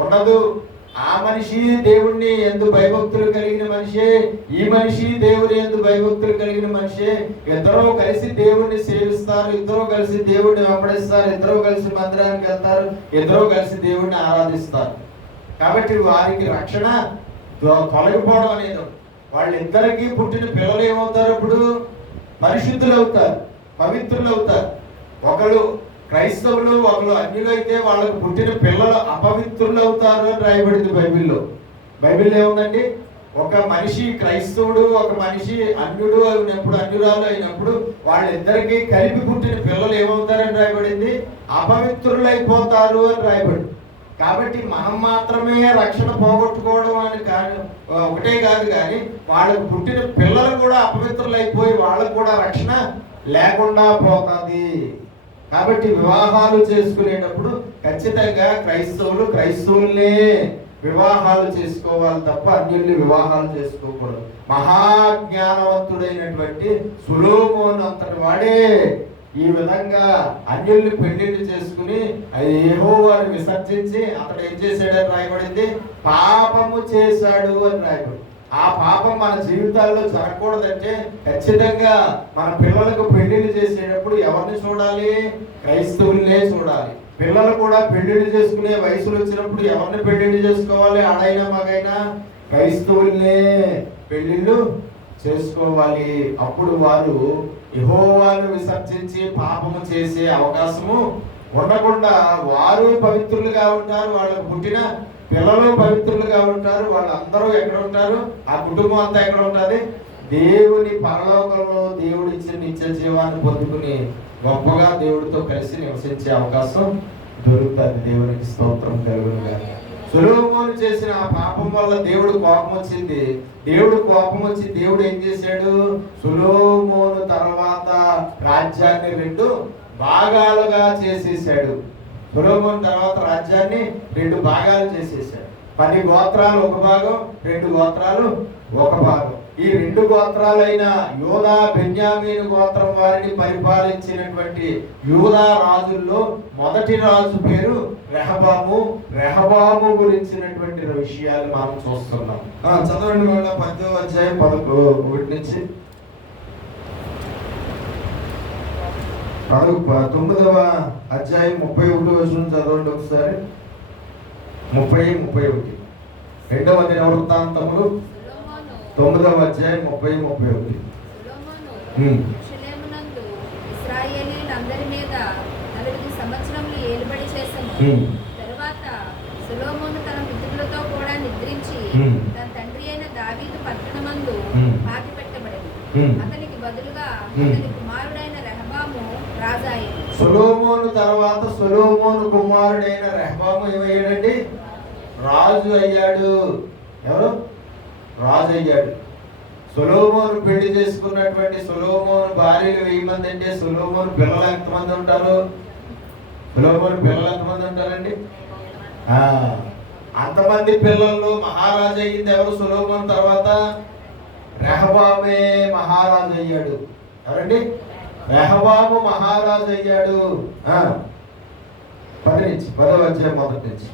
ఉండదు. ఆ మనిషి దేవుణ్ణి ఎందు భయభక్తులు కలిగిన మనిషే, ఈ మనిషి దేవుని ఎందు భయభక్తులు కలిగిన మనిషే. ఇద్దరూ కలిసి దేవుణ్ణి సేవిస్తారు, ఇద్దరూ కలిసి దేవుణ్ణి వెంబడిస్తారు, ఇద్దరూ కలిసి మందిరానికి వెళ్తారు, ఇద్దరూ కలిసి దేవుణ్ణి ఆరాధిస్తారు. కాబట్టి వారికి రక్షణ తొలగిపోవడం అనేది. వాళ్ళిద్దరికీ పుట్టిన పిల్లలు ఏమవుతారు? ఇప్పుడు పరిశుద్ధులు అవుతారు, పవిత్రులు అవుతారు. ఒకరు క్రైస్తవులు ఒకరు అన్యులు అయితే వాళ్ళకు పుట్టిన పిల్లలు అపవిత్రులు అవుతారు అని రాయబడింది బైబిల్లో. బైబిల్లో ఏముందండి? ఒక మనిషి క్రైస్తవుడు, ఒక మనిషి అన్యుడు అయినప్పుడు, అన్యురాలు అయినప్పుడు వాళ్ళిద్దరికీ కలిపి పుట్టిన పిల్లలు ఏమవుతారని రాయబడింది? అపవిత్రులు అయిపోతారు అని రాయబడింది. కాబట్టి మనం మాత్రమే రక్షణ పోగొట్టుకోవడం అని కాదు, ఒకటే కాదు, కానీ వాళ్ళకు పుట్టిన పిల్లలు కూడా అపవిత్రులు అయిపోయి వాళ్ళకు కూడా రక్షణ లేకుండా పోతుంది. కాబట్టి వివాహాలు చేసుకునేటప్పుడు ఖచ్చితంగా క్రైస్తవులనే వివాహాలు చేసుకోవాలి తప్ప అన్యుల్ని వివాహాలు చేసుకోకూడదు. మహాజ్ఞానవంతుడైనటువంటి సొలొమోను అంతటి వాడే ఈ విధంగా అన్యుల్ని పెళ్లిళ్ళు చేసుకుని యెహోవాను విసర్జించి అతడు ఏం చేశాడని రాయబడింది? పాపము చేశాడు అని రాయబడింది. ఆ పాపం మన జీవితాల్లో జరగకూడదంటే ఖచ్చితంగా మన పిల్లలకు పెళ్లిళ్ళు చేసేటప్పుడు ఎవరిని చూడాలి? క్రైస్తవులనే చూడాలి. పిల్లలు కూడా పెళ్లిళ్ళు చేసుకునే వయసులు వచ్చినప్పుడు ఎవరిని పెళ్లిళ్ళు చేసుకోవాలి? ఆడైనా మగైనా క్రైస్తవులనే పెళ్లిళ్ళు చేసుకోవాలి. అప్పుడు వారు యెహోవాను విసర్జించి పాపము చేసే అవకాశము ఉండకుండా వారు పవిత్రులుగా ఉంటారు, వాళ్ళకు పుట్టిన పిల్లలు పవిత్రులుగా ఉంటారు. వాళ్ళందరూ ఎక్కడ ఉంటారు? ఆ కుటుంబం అంతా ఎక్కడ ఉంటుంది? దేవుని పరలోకంలో దేవుడు ఇచ్చిన నిత్య జీవాన్ని పొందుకుని గొప్పగా దేవుడితో కలిసి నివసించే అవకాశం దొరుకుతుంది. దేవునికి స్తోత్రం కలుగునుగాక. సొలొమోను చేసిన ఆ పాపం వల్ల దేవుడు కోపం వచ్చింది. దేవుడు ఏం చేశాడు? సొలొమోను తర్వాత రాజ్యాన్ని 2 భాగాలుగా చేసేసాడు. సొలొమోను తర్వాత రాజ్యాన్ని 2 భాగాలు చేసేసాడు. 10 గోత్రాలు ఒక భాగం, 2 గోత్రాలు ఒక భాగం. ఈ 2 గోత్రాలైన యూదా, బెన్యామీను గోత్రం వారిని పరిపాలించినటువంటి యూదా రాజుల్లో మొదటి రాజు పేరు రెహబాము. రెహబాము గురించినటువంటి విషయాలు మనం చూస్తున్నాం. చదవండి, 10వ అధ్యాయం 1 నుంచి 9వ అధ్యాయం 31 వచనం చదవండి ఒకసారి. 30-31 రెండవ దినవృత్తాంతములు 9వ అధ్యాయం 30-31. ఇశ్రాయేలీయులందరి మీద 40 సంవత్సరములు ఏలుబడి చేసెను. తరువాత సొలొమోను తన మిత్రులతో కూడా నిద్రించి తన తండ్రి అయిన దావీదు పట్టణమందు పాతిపెట్టబడెను. అతనికి బదులుగా అతని కుమారుడైన రెహబాము రాజాయెను. సొలొమోను తర్వాత సొలొమోను కుమారుడైన రెహబాము ఏమయ్యాడండి? రాజు అయ్యాడు. ఎవరు? రాజు అయ్యాడు. సొలొమోను పెళ్లి చేసుకున్నటువంటి సొలొమోను భార్యలు 1000 మంది అంటే సొలొమోను పిల్లలు ఎంతమంది ఉంటారు? సొలొమోను పిల్లలు ఎంతమంది ఉంటారండి? అంతమంది పిల్లల్లో మహారాజు అయ్యింది ఎవరు? సొలొమోను తర్వాత రెహబామే మహారాజు అయ్యాడు. ఎవరండి? రెహబాము మహారాజు అయ్యాడు. 10వ అధ్యాయం 1 నుంచి.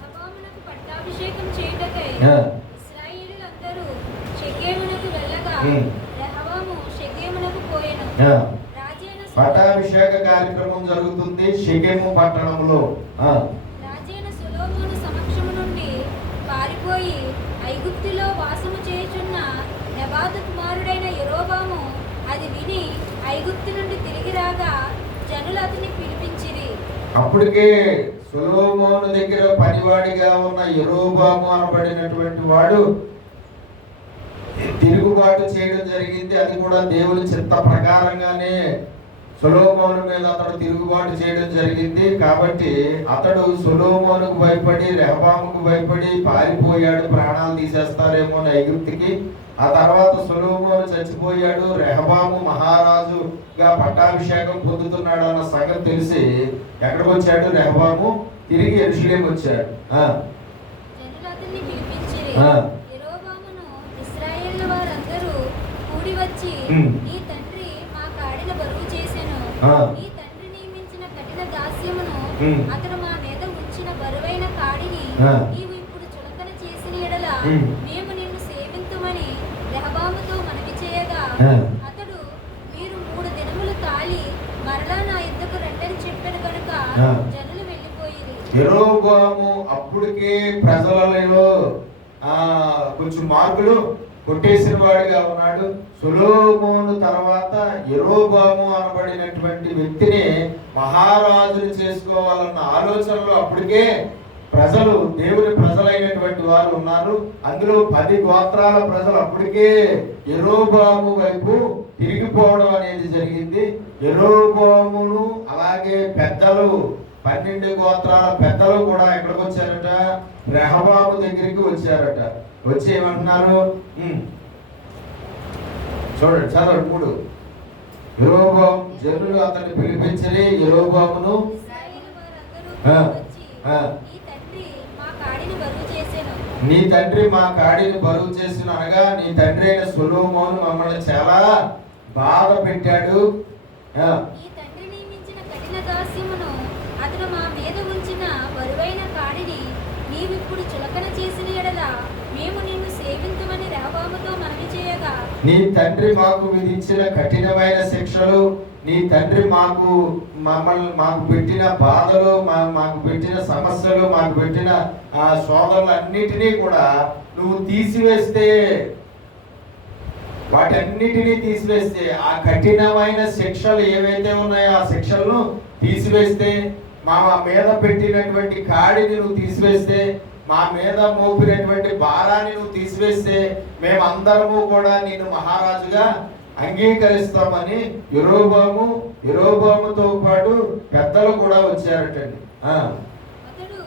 పట్టాభిషేకం చేయుటకై ఇశ్రాయేలీయులందరూ షెకెమునకు వెళ్ళగా రెహబాము షెకెమునకు పోయెను. పట్టాభిషేక కార్యక్రమం జరుగుతుంది షెకెము పట్టణంలో. రాజైన సొలొమోను సమక్షము నుండి పారిపోయి ఐగుప్తులో వాసము చేయుచున్న నెబాతు కుమారుడైన యెరోబాము అది విని ఐగుప్తు నుండి తిరిగి రాగా జనులు అతన్ని పిలిపించిరి. అప్పటికే సొలొమోను దగ్గర పనివాడిగా ఉన్న యెరోబాము అనబడినటువంటి వాడు తిరుగుబాటు చేయడం జరిగింది. అది కూడా దేవుని చిత్త ప్రకారంగానే సొలొమోను మీద అతడు తిరుగుబాటు చేయడం జరిగింది. కాబట్టి అతడు సొలొమోనుకు భయపడి రెహబాముకు భయపడి పారిపోయాడు. ప్రాణాలు తీసేస్తారేమో అని ఐగుప్తుకి. ఆ తర్వాత సొలొమోను చచ్చిపోయాడు. రెహబాము మహారాజుగా పట్టాభిషేకం పొందుతున్నాడు అన్న సంగతి తెలిసి ఎక్కడికి వచ్చాడు? రెహబాము తిరిగి యెరూషలేము వచ్చాడు. యెరోబామును ఇశ్రాయేలు వారందరూ కూడి వచ్చి నీ తండ్రి మా కాడిన బరువు చేసెను. నీ తండ్రి నియమించిన కఠిన దాస్యమును అతడు మా మీద ఉంచిన బరువైన కాడిని నీవు ఇప్పుడు చులకన చేసిన యెడల మేము నిన్ను సేవింతుమని రెహబాముతో మనవి చేయగా అతడు మీరు 3 దినములు తాళి మరలా నా యుద్ధకు రండని చెప్పాను కనుక జనులు వెళ్ళిపోయిరి. యెరోబాము అప్పటికే ప్రజలలో కొంచెం మార్పులు కొట్టేసిన వాడిగా ఉన్నాడు. సొలొమోను తర్వాత యెరోబాము అనబడినటువంటి వ్యక్తిని మహారాజుని చేసుకోవాలన్న ఆలోచనలో అప్పటికే ప్రజలు, దేవుని ప్రజలైనటువంటి వారు ఉన్నారు. అందులో 10 గోత్రాల ప్రజలు అప్పటికే యెరోబాము వైపు తిరిగిపోవడం అనేది జరిగింది. యెరోబామును అలాగే పెద్దలు 12 గోత్రాల పెద్దలు కూడా ఎక్కడికి వచ్చారట? రెహబాము దగ్గరికి వచ్చారట. వచ్చి ఏమంటున్నారు? చూడండి, చదవండి 3. యెరోబాము జనులు అతన్ని పిలిపించి యెరోబామును నీ తండ్రి మా కాడిని బరువు చేసిన అనగా నీ తండ్రి అయిన సొలొమోను మమ్మల్ని చాలా బాధ పెట్టాడు. అతను మా మీద ఉంచిన బరువైన కాడిని నీవిప్పుడు చులకన చేసిన ఎడల మేము నిన్ను సేవింతుమని రెహబాముతో మనవి చేయగా, నీ తండ్రి మాకు విధించిన కఠినమైన శిక్షలు, నీ తండ్రి మాకు పెట్టిన బాధలు, మాకు పెట్టిన సమస్యలు, మాకు పెట్టిన శోధనలన్నిటినీ కూడా నువ్వు తీసివేస్తే, వాటన్నిటినీ తీసివేస్తే, ఆ కఠినమైన శిక్షలు ఏవైతే ఉన్నాయో ఆ శిక్షలను తీసివేస్తే, మా మీద పెట్టినటువంటి కాడిని నువ్వు తీసివేస్తే, మా మీద మోపినటువంటి భారాన్ని నువ్వు తీసివేస్తే, మేమందరము కూడా నిన్ను మహారాజుగా అంగీకరిస్తామని యెరోబాముతో పాటు పెద్దలు కూడా వచ్చారటండి. అతడు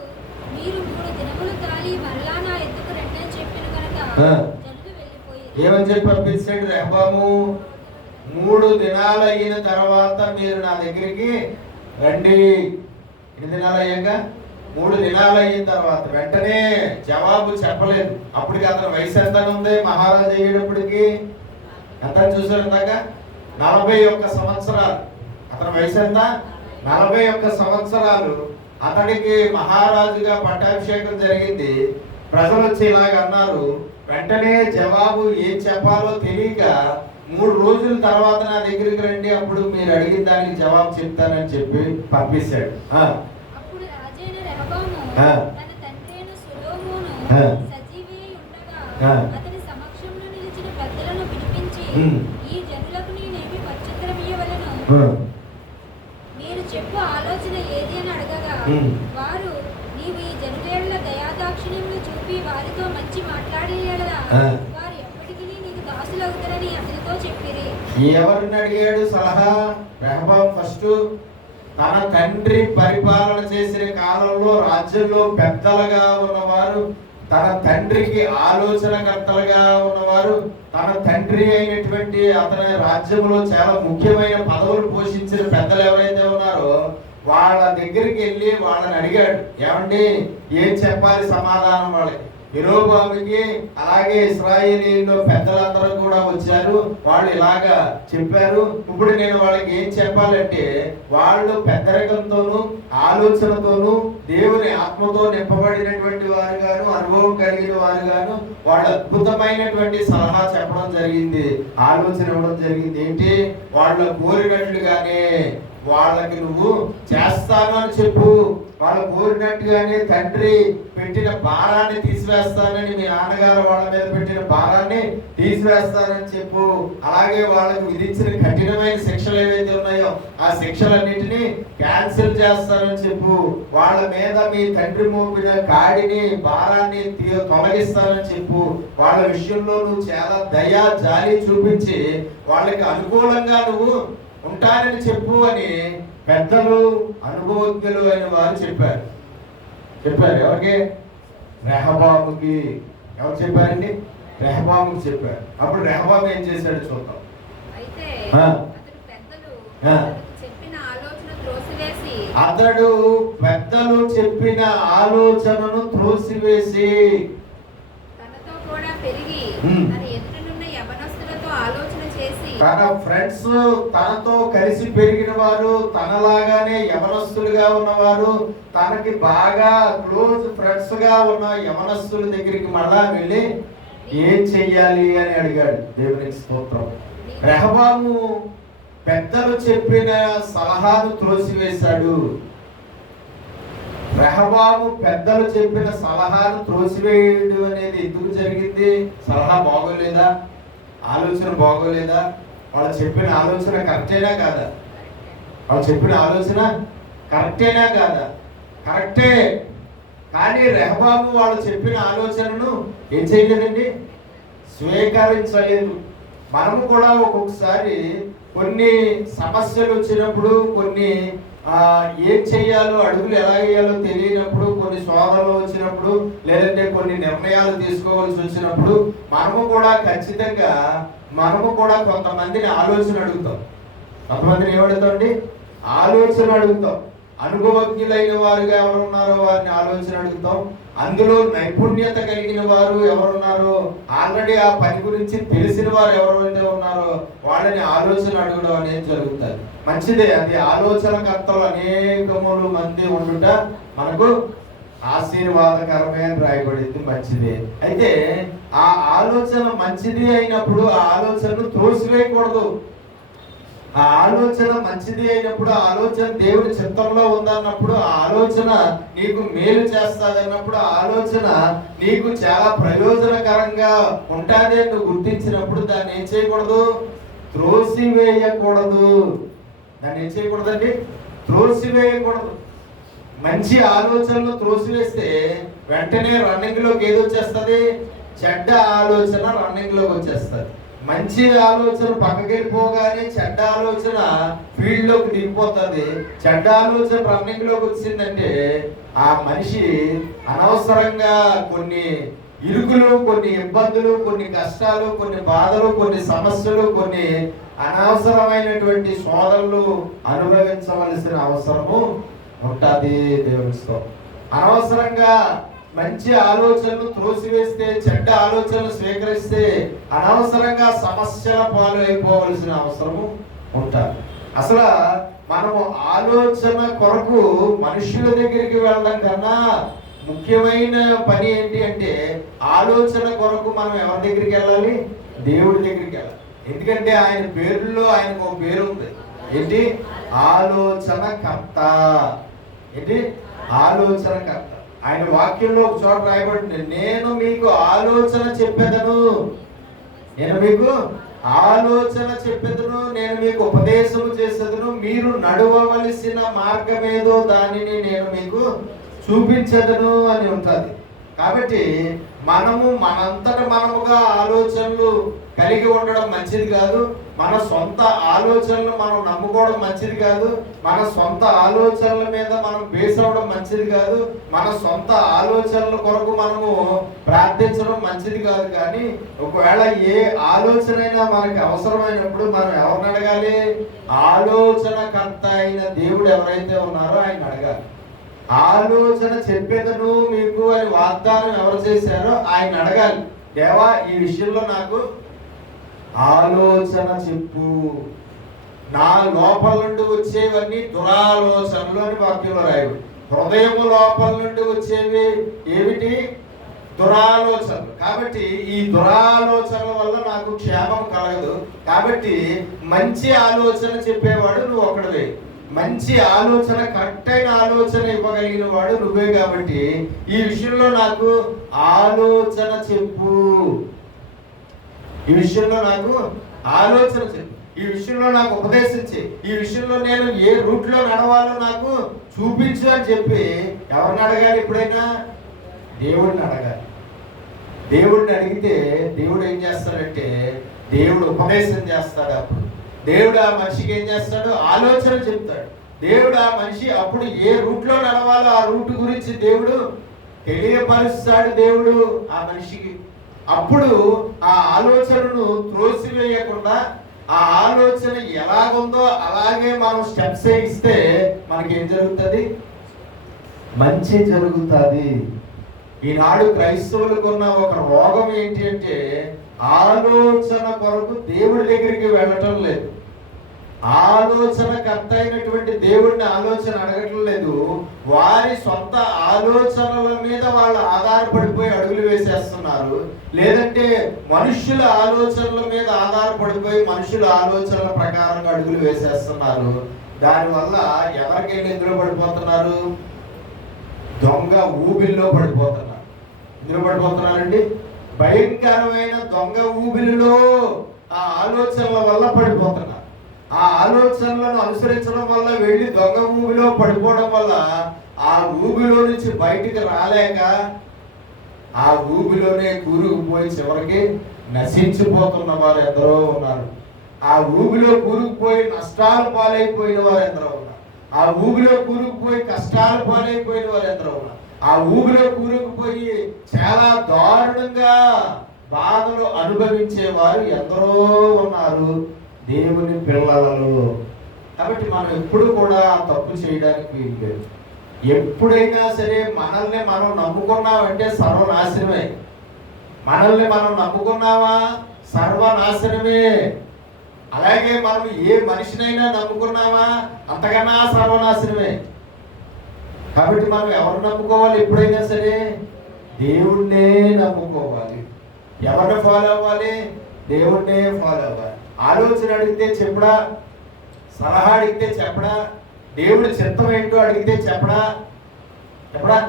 మీరు 3 దినములు తాళి మరలా నా ఎద్దుకు రండి అని చెప్పిన కనుక జనులు వెళ్ళిపోయారు. ఏమని చెప్పి పంపించాడు రెహబాము? 3 దినాలు అయిన తర్వాత మీరు నా దగ్గరికి రండి. 8 దినాలు అయ్యాక 3 దినాలు అయిన తర్వాత వెంటనే జవాబు చెప్పలేదు. అప్పటికి అతని వయసు ఎంత ఉంది? మహారాజు అయ్యేటప్పటికి ఎంత చూసారు ఇందాక? 41 సంవత్సరాలు. అతని వయసు ఎంత? 41 సంవత్సరాలు. అతడికి మహారాజుగా పట్టాభిషేకం జరిగింది. ప్రజలు వచ్చి ఇలాగ అన్నారు. వెంటనే జవాబు ఏం చెప్పాలో తెలియక 3 రోజుల తర్వాత నా దగ్గరికి రండి, అప్పుడు మీరు అడిగిన దానికి జవాబు చెప్తానని చెప్పి పంపించాడు. అప్పుడు రాజైన రెహబాము తన తండ్రి అయిన సొలొమోను సజీవి ఉండగా అతని సమక్షంలో నిలిచిన పెద్దలను పిలిపించి, ఈ జనులకు నేనేమి ప్రత్యుత్తరం ఇయ్యవలెను? మీరు చెప్పు ఆలోచన ఏది అని అడగగా, వారు నీవు ఈ జనుల దయాదాక్షిణ్యములు చూపి వారితో మంచి మాట్లాడి వారు ఎప్పటికీ నీకు దాసులవుతారని అతనితో చెప్పిరి. ఎవరిని అడిగాడు సలహా? రెహబాము ఫస్ట్ తన తండ్రి పరిపాలన చేసిన కాలంలో రాజ్యంలో పెద్దలుగా ఉన్నవారు, తన తండ్రికి ఆలోచనకర్తలుగా ఉన్నవారు, తన తండ్రి అయినటువంటి అతని రాజ్యంలో చాలా ముఖ్యమైన పదవులు పోషించిన పెద్దలు ఎవరైతే ఉన్నారో వాళ్ళ దగ్గరికి వెళ్ళి వాళ్ళని అడిగాడు. ఏమండి, ఏం చెప్పాలి సమాధానం వాళ్ళకి? యెరోబాముకి అలాగే ఇశ్రాయేలీయుల్లో పెద్దలందరూ కూడా వచ్చారు. వాళ్ళు ఇలాగా చెప్పారు. ఇప్పుడు నేను వాళ్ళకి ఏం చెప్పాలంటే, వాళ్ళు పెద్దరికంతోనూ ఆలోచనతోనూ దేవుని ఆత్మతో నింపబడినటువంటి వారుగాను అనుభవం కలిగిన వారుగాను వాళ్ళు అద్భుతమైనటువంటి సలహా చెప్పడం జరిగింది, ఆలోచన ఇవ్వడం జరిగింది. ఏంటి? వాళ్ళ కోరినట్లుగానే వాళ్ళకి నువ్వు చేస్తాను అని చెప్పు. వాళ్ళు కోరినట్టుగానే తండ్రి పెట్టిన భారాన్ని తీసివేస్తానని, మీ నాన్నగారు వాళ్ళ మీద పెట్టిన భారాన్ని తీసివేస్తానని చెప్పు. అలాగే వాళ్ళకు విధించిన కఠినమైన శిక్షలు ఏవైతే ఉన్నాయో ఆ శిక్షలన్నింటినీ క్యాన్సిల్ చేస్తానని చెప్పు. వాళ్ళ మీద మీ తండ్రి మోపిన కాడిని భారాన్ని తొలగిస్తానని చెప్పు. వాళ్ళ విషయంలో నువ్వు చాలా దయా జాలి చూపించి వాళ్ళకి అనుకూలంగా నువ్వు ఉంటానని చెప్పు అని పెద్దలు, అనుభవజ్ఞులు అయిన వారు చెప్పారు. ఎవరికి? రెహబాముకి. ఎవరు చెప్పారండి? రెహబాముకి చెప్పారు. అప్పుడు రెహబాము ఏం చేశాడు చూద్దాం. అతడు పెద్దలు చెప్పిన ఆలోచనను త్రోసివేసి తనతో కూడా పెరిగి తన ఎదురునున్న యవనస్తులతో ఆలోచన చేసి, తన ఫ్రెండ్స్, తనతో కలిసి పెరిగిన వారు, తనలాగానే యవనస్తులుగా ఉన్నవారు, తనకి బాగా క్లోజ్ ఫ్రెండ్స్ గా ఉన్న యవనస్తుల దగ్గరికి మళ్ళా వెళ్ళి ఏం చెయ్యాలి అని అడిగాడు. దేవునికి స్తోత్రం. రెహబాము పెద్దలు చెప్పిన సలహాను త్రోసివేశాడు. రెహబాము పెద్దలు చెప్పిన సలహాను త్రోసివేయడం అనేది ఎందుకు జరిగింది? సలహా బాగోలేదా? ఆలోచన బాగోలేదా? వాళ్ళు చెప్పిన ఆలోచన కరెక్టేనా కాదా? వాళ్ళు చెప్పిన ఆలోచన కరెక్టేనా కాదా? కరెక్టే. కానీ రెహబాము వాళ్ళు చెప్పిన ఆలోచనను ఏం చేయలేదండి, స్వీకరించలేదు. మనము కూడా ఒక్కొక్కసారి కొన్ని సమస్యలు వచ్చినప్పుడు, కొన్ని ఏం చెయ్యాలో, అడుగులు ఎలా వేయాలో తెలియనప్పుడు, కొన్ని శోధనలు వచ్చినప్పుడు, లేదంటే కొన్ని నిర్ణయాలు తీసుకోవాల్సి వచ్చినప్పుడు మనము కూడా ఖచ్చితంగా కొంతమందిని ఆలోచన అడుగుతాం. కొంతమందిని ఏమడుగుతామండి? ఆలోచన అడుగుతాం. అనుభవజ్ఞులైన వారుగా ఎవరు ఉన్నారో వారిని ఆలోచన అడుగుతాం. అందులో నైపుణ్యత కలిగిన వారు ఎవరున్నారో, ఆల్రెడీ ఆ పని గురించి తెలిసిన వారు ఎవరైతే ఉన్నారో వాళ్ళని ఆలోచన అడగడం అనేది జరుగుతుంది. మంచిదే, అది ఆలోచనకర్తలు అనేకములు మంది ఉండుట మనకు ఆశీర్వాదకరమే అని రాయబడింది. మంచిదే. అయితే ఆ ఆలోచన మంచిది అయినప్పుడు ఆ ఆలోచనను త్రోసివేయకూడదు. ఆ ఆలోచన మంచిది అయినప్పుడు, ఆ ఆలోచన దేవుని చిత్తంలో ఉందన్నప్పుడు, ఆ ఆలోచన నీకు మేలు చేస్తుంది అన్నప్పుడు, ఆ ఆలోచన నీకు చాలా ప్రయోజనకరంగా ఉంటుంది నువ్వు గుర్తించినప్పుడు దాన్ని ఏం చేయకూడదు? త్రోసివేయకూడదు. దాన్ని ఏం చేయకూడదండి? త్రోసివేయకూడదు. మంచి ఆలోచనలు త్రోసివేస్తే వెంటనే రన్నింగ్లోకి ఏది వచ్చేస్తుంది? చెడ్డ ఆలోచన రన్నింగ్లోకి వచ్చేస్తుంది. మంచి ఆలోచన పక్కకి వెళ్ళిపోగానే చెడ్డ ఆలోచన ఫీల్డ్లోకి దిగిపోతుంది. చెడ్డ ఆలోచన రన్నింగ్లోకి వచ్చిందంటే ఆ మనిషి అనవసరంగా కొన్ని ఇరుకులు, కొన్ని ఇబ్బందులు, కొన్ని కష్టాలు, కొన్ని బాధలు, కొన్ని సమస్యలు, కొన్ని అనవసరమైనటువంటి శోధనలు అనుభవించవలసిన అవసరము ఉంటుంది. దేవునితో అనవసరంగా మంచి ఆలోచనలు త్రోసివేస్తే, చెడ్డ ఆలోచనలు స్వీకరిస్తే అనవసరంగా సమస్యల పాలు అయిపోవలసిన అవసరము ఉంటుంది. అసలు మనము ఆలోచన కొరకు మనుషుల దగ్గరికి వెళ్ళడం కన్నా ముఖ్యమైన పని ఏంటి అంటే, ఆలోచన కొరకు మనం ఎవరి దగ్గరికి వెళ్ళాలి? దేవుడి దగ్గరికి వెళ్ళాలి. ఎందుకంటే ఆయన పేరులో ఆయనకు ఒక పేరు ఉంది. ఏంటి? ఆలోచనకర్త. ఏంటి? ఆలోచనకర్త. ఆయన వాక్యంలో ఒక చోట రాయబడింది, నేను మీకు ఆలోచన చెప్పేదను, నేను మీకు ఆలోచన చెప్పేదను, నేను మీకు ఉపదేశం చేసేదను, మీరు నడవవలసిన మార్గమేదో దానిని నేను మీకు చూపించదను అని ఉంటుంది. కాబట్టి మనము మనంతట మనముగా ఆలోచనలు కలిగి ఉండడం మంచిది కాదు. మన సొంత ఆలోచనలు మనం నమ్ముకోవడం మంచిది కాదు. మన సొంత ఆలోచనల మీద మనం బేస్ అవ్వడం మంచిది కాదు. మన సొంత ఆలోచనల కొరకు మనము ప్రార్థించడం మంచిది కాదు. కానీ ఒకవేళ ఏ ఆలోచన అయినా మనకి అవసరమైనప్పుడు మనం ఎవరిని అడగాలి? ఆలోచనకర్త అయిన దేవుడు ఎవరైతే ఉన్నారో ఆయన అడగాలి. ఆలోచన చెప్పేదను మీకు అని వాగ్దానం ఎవరు చేశారో ఆయన అడగాలి. దేవా, ఈ విషయంలో నాకు ఆలోచన చెప్పు. నా లోపల నుండి వచ్చేవన్నీ దురాలోచనలు అని వాక్యంలో రాయబడి, హృదయము లోపల నుండి వచ్చేవి ఏమిటి? దురాలోచనలు. కాబట్టి ఈ దురాలోచనల వల్ల నాకు క్షేమం కలగదు. కాబట్టి మంచి ఆలోచన చెప్పేవాడు నువ్వు ఒకడివే. మంచి ఆలోచన, కరెక్ట్ అయిన ఆలోచన ఇవ్వగలిగిన వాడు నువ్వే. కాబట్టి ఈ విషయంలో నాకు ఆలోచన చెప్పు. ఈ విషయంలో నాకు ఆలోచన చెప్పు. ఈ విషయంలో నాకు ఉపదేశించి, ఈ విషయంలో నేను ఏ రూట్లో నడవాలో నాకు చూపించు అని చెప్పి ఎవరిని అడగాలి? ఎప్పుడైనా దేవుడిని అడగాలి. దేవుడిని అడిగితే దేవుడు ఏం చేస్తాడంటే, దేవుడు ఉపదేశం చేస్తాడు. అప్పుడు దేవుడు ఆ మనిషికి ఏం చేస్తాడు? ఆలోచన చెప్తాడు. దేవుడు ఆ మనిషి అప్పుడు ఏ రూట్లో నడవాలో ఆ రూట్ గురించి దేవుడు తెలియపరుస్తాడు. దేవుడు ఆ మనిషికి అప్పుడు ఆ ఆలోచనను త్రోసివేయకుండా, ఆ ఆలోచన ఎలాగుందో అలాగే మనం స్టెప్స్ వేయిస్తే మనకేం జరుగుతుంది? మంచి జరుగుతుంది. ఈనాడు క్రైస్తవులకు ఉన్న ఒక రోగం ఏంటి అంటే, ఆలోచన కొరకు దేవుడి దగ్గరికి వెళ్ళటం లేదు. ఆలోచనకర్త అయినటువంటి దేవుడిని ఆలోచన అడగటం లేదు. వారి సొంత ఆలోచనల మీద వాళ్ళు ఆధారపడిపోయి అడుగులు వేసేస్తున్నారు. లేదంటే మనుష్యుల ఆలోచనల మీద ఆధారపడిపోయి మనుషుల ఆలోచనల ప్రకారంగా అడుగులు వేసేస్తున్నారు. దానివల్ల ఎవరికి నిద్ర పడిపోతున్నారు? దొంగ ఊబిల్లో పడిపోతున్నారు. ఎందులో పడిపోతున్నారండి? భయంకరమైన దొంగ ఊబిలో ఆ ఆలోచనల వల్ల పడిపోతున్నారు. ఆ ఆలోచనలను అనుసరించడం వల్ల వెళ్ళి దొంగ ఊబిలో పడిపోవడం వల్ల ఆ ఊబిలో నుంచి బయటికి రాలేక ఆ ఊబిలోనే కూరుకుపోయి చివరికి నశించిపోతున్న వారు ఎందరో ఉన్నారు. ఆ ఊబిలో కూరుకుపోయి నష్టాలు పాలైపోయిన వారు ఎందరో ఉన్నారు. ఆ ఊబిలో కూరుకుపోయి కష్టాలు పాలైపోయిన వారు ఎందరో ఉన్నారు. ఆ ఊబిలో కూరుకుపోయి చాలా దారుణంగా బాధలు అనుభవించే వారు ఎందరో ఉన్నారు దేవుని పిల్లలలో. కాబట్టి మనం ఎప్పుడు కూడా తప్పు చేయడానికి వీల్లేదు. ఎప్పుడైనా సరే మనల్ని మనం నమ్ముకున్నామంటే సర్వనాశనమే. మనల్ని మనం నమ్ముకున్నావా సర్వనాశనమే. అలాగే మనం ఏ మనిషినైనా నమ్ముకున్నావా అంతకన్నా సర్వనాశనమే. కాబట్టి మనం ఎవరు నమ్ముకోవాలి? ఎప్పుడైనా సరే దేవుణ్ణే నమ్ముకోవాలి. ఎవరిని ఫాలో అవ్వాలి? దేవుణ్ణే ఫాలో అవ్వాలి. ఆలోచన అడిగితే చెప్పడా, సలహా అడిగితే చెప్పడా, దేవుడి చిత్తం ఏంటో అడిగితే చెప్పడా చెప్పడా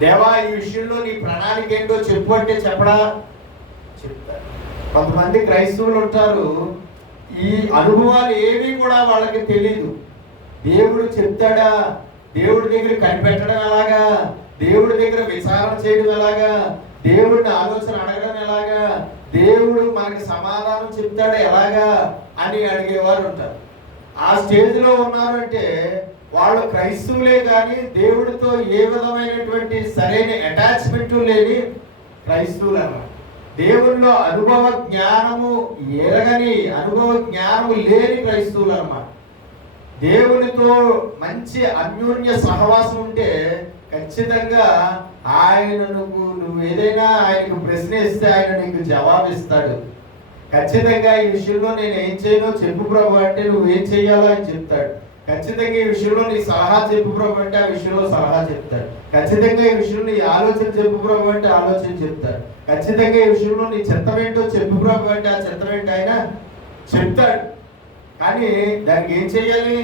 దేవా ఈ విషయంలో నీ ప్రణాళిక ఏంటో చెప్పు అంటే చెప్పడా చెప్తారు. కొంతమంది క్రైస్తవులు ఉంటారు, ఈ అనుభవాలు ఏవి కూడా వాళ్ళకి తెలీదు. దేవుడు చెప్తాడా, దేవుడి దగ్గర కనిపెట్టడం ఎలాగా, దేవుడి దగ్గర విచారణ చేయడం ఎలాగా, దేవుడిని ఆలోచన అడగడం ఎలాగా, దేవుడు మనకి సమాధానం చెప్తాడు ఎలాగా అని అడిగేవారు ఉంటారు. ఆ స్టేజ్లో ఉన్నారంటే వాళ్ళు క్రైస్తవులే కానీ దేవుడితో ఏ విధమైనటువంటి సరైన అటాచ్మెంట్ లేని క్రైస్తవులు అన్నమాట. దేవుల్లో అనుభవ జ్ఞానము ఎరగని, అనుభవ జ్ఞానము లేని క్రైస్తవులు అన్నమాట. దేవునితో మంచి అన్యోన్య సహవాసం ఉంటే ఖచ్చితంగా నువ్వు ఏదైనా ఆయనకు ప్రశ్న ఇస్తే ఆయన నీకు జవాబిస్తాడు. ఖచ్చితంగా ఈ విషయంలో నేను ఏం చేయను చెప్పు ప్రభు అంటే నువ్వు ఏం చెయ్యాలో అని చెప్తాడు. ఖచ్చితంగా ఈ విషయంలో నీ సలహా చెప్పు ప్రభు అంటే ఆ విషయంలో సలహా చెప్తాడు. ఖచ్చితంగా ఈ విషయంలో నీ ఆలోచన చెప్పు ప్రభు అంటే ఆలోచన చెప్తాడు. ఖచ్చితంగా ఈ విషయంలో నీ చిత్తం ఏంటో చెప్పు ప్రభు అంటే ఆ చిత్తం ఏంటో ఆయన చెప్తాడు. కానీ దానికి ఏం చెయ్యాలి?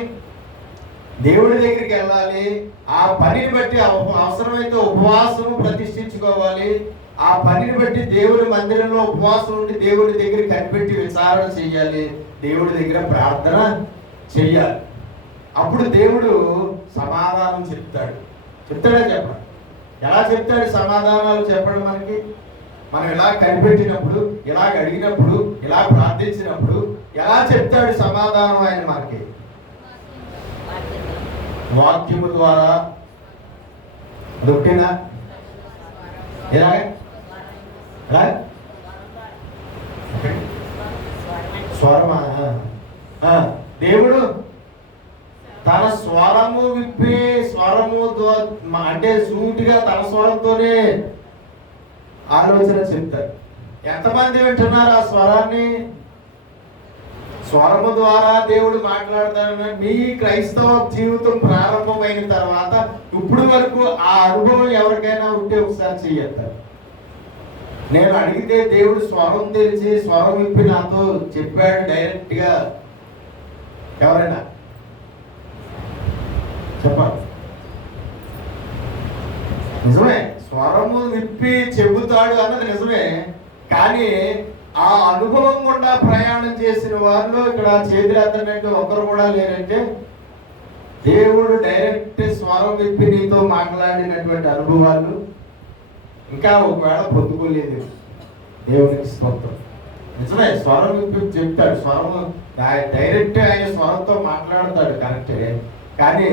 దేవుడి దగ్గరికి వెళ్ళాలి. ఆ పనిని బట్టి అవసరమైతే ఉపవాసము ప్రతిష్ఠించుకోవాలి. ఆ పనిని బట్టి దేవుడి మందిరంలో ఉపవాసం ఉండి దేవుడి దగ్గర కనిపెట్టి విచారణ చెయ్యాలి. దేవుడి దగ్గర ప్రార్థన చెయ్యాలి. అప్పుడు దేవుడు సమాధానం చెప్తాడు. చెప్తాడా? చెప్పండి. ఎలా చెప్తాడు సమాధానాలు? చెప్పడం మనకి మనం ఇలా కనిపెట్టినప్పుడు, ఇలా అడిగినప్పుడు, ఇలా ప్రార్థించినప్పుడు ఎలా చెప్తాడు సమాధానం ఆయన మనకి? వాక్యము ద్వారా. దొక్కినా ఎలా స్వరమా? దేవుడు తన స్వరము విప్పి స్వరము అంటే సూటిగా తన స్వరంతోనే ఆలోచన చెప్తారు. ఎంతమంది వింటున్నారు ఆ స్వరాన్ని? స్వరము ద్వారా దేవుడు మాట్లాడతాడు. మీ క్రైస్తవ జీవితం ప్రారంభమైన తర్వాత ఇప్పుడు వరకు ఆ అనుభవం ఎవరికైనా ఉంటే ఒకసారి చెయ్యతారు. నేను అడిగితే దేవుడు స్వరం తెలిసి స్వరం విప్పి నాతో చెప్పాడు డైరెక్ట్ గా. ఎవరైనా చెప్పాలి. నిజమే, స్వరము విప్పి చెబుతాడు అన్నది నిజమే. కానీ ఆ అనుభవం గుండా ప్రయాణం చేసిన వారిలో ఇక్కడ చేతులెత్తనంటే ఒకరు కూడా లేరంటే దేవుడు డైరెక్ట్ స్వరం విప్పి నీతో మాట్లాడినటువంటి అనుభవాలు ఇంకా ఒకవేళ పొందుకోలేదు. దేవునికి స్తోత్రం. నిజమే, స్వరం విప్పి చెప్తాడు. స్వరం డైరెక్ట్ ఆయన స్వరంతో మాట్లాడతాడు, కరెక్టే. కానీ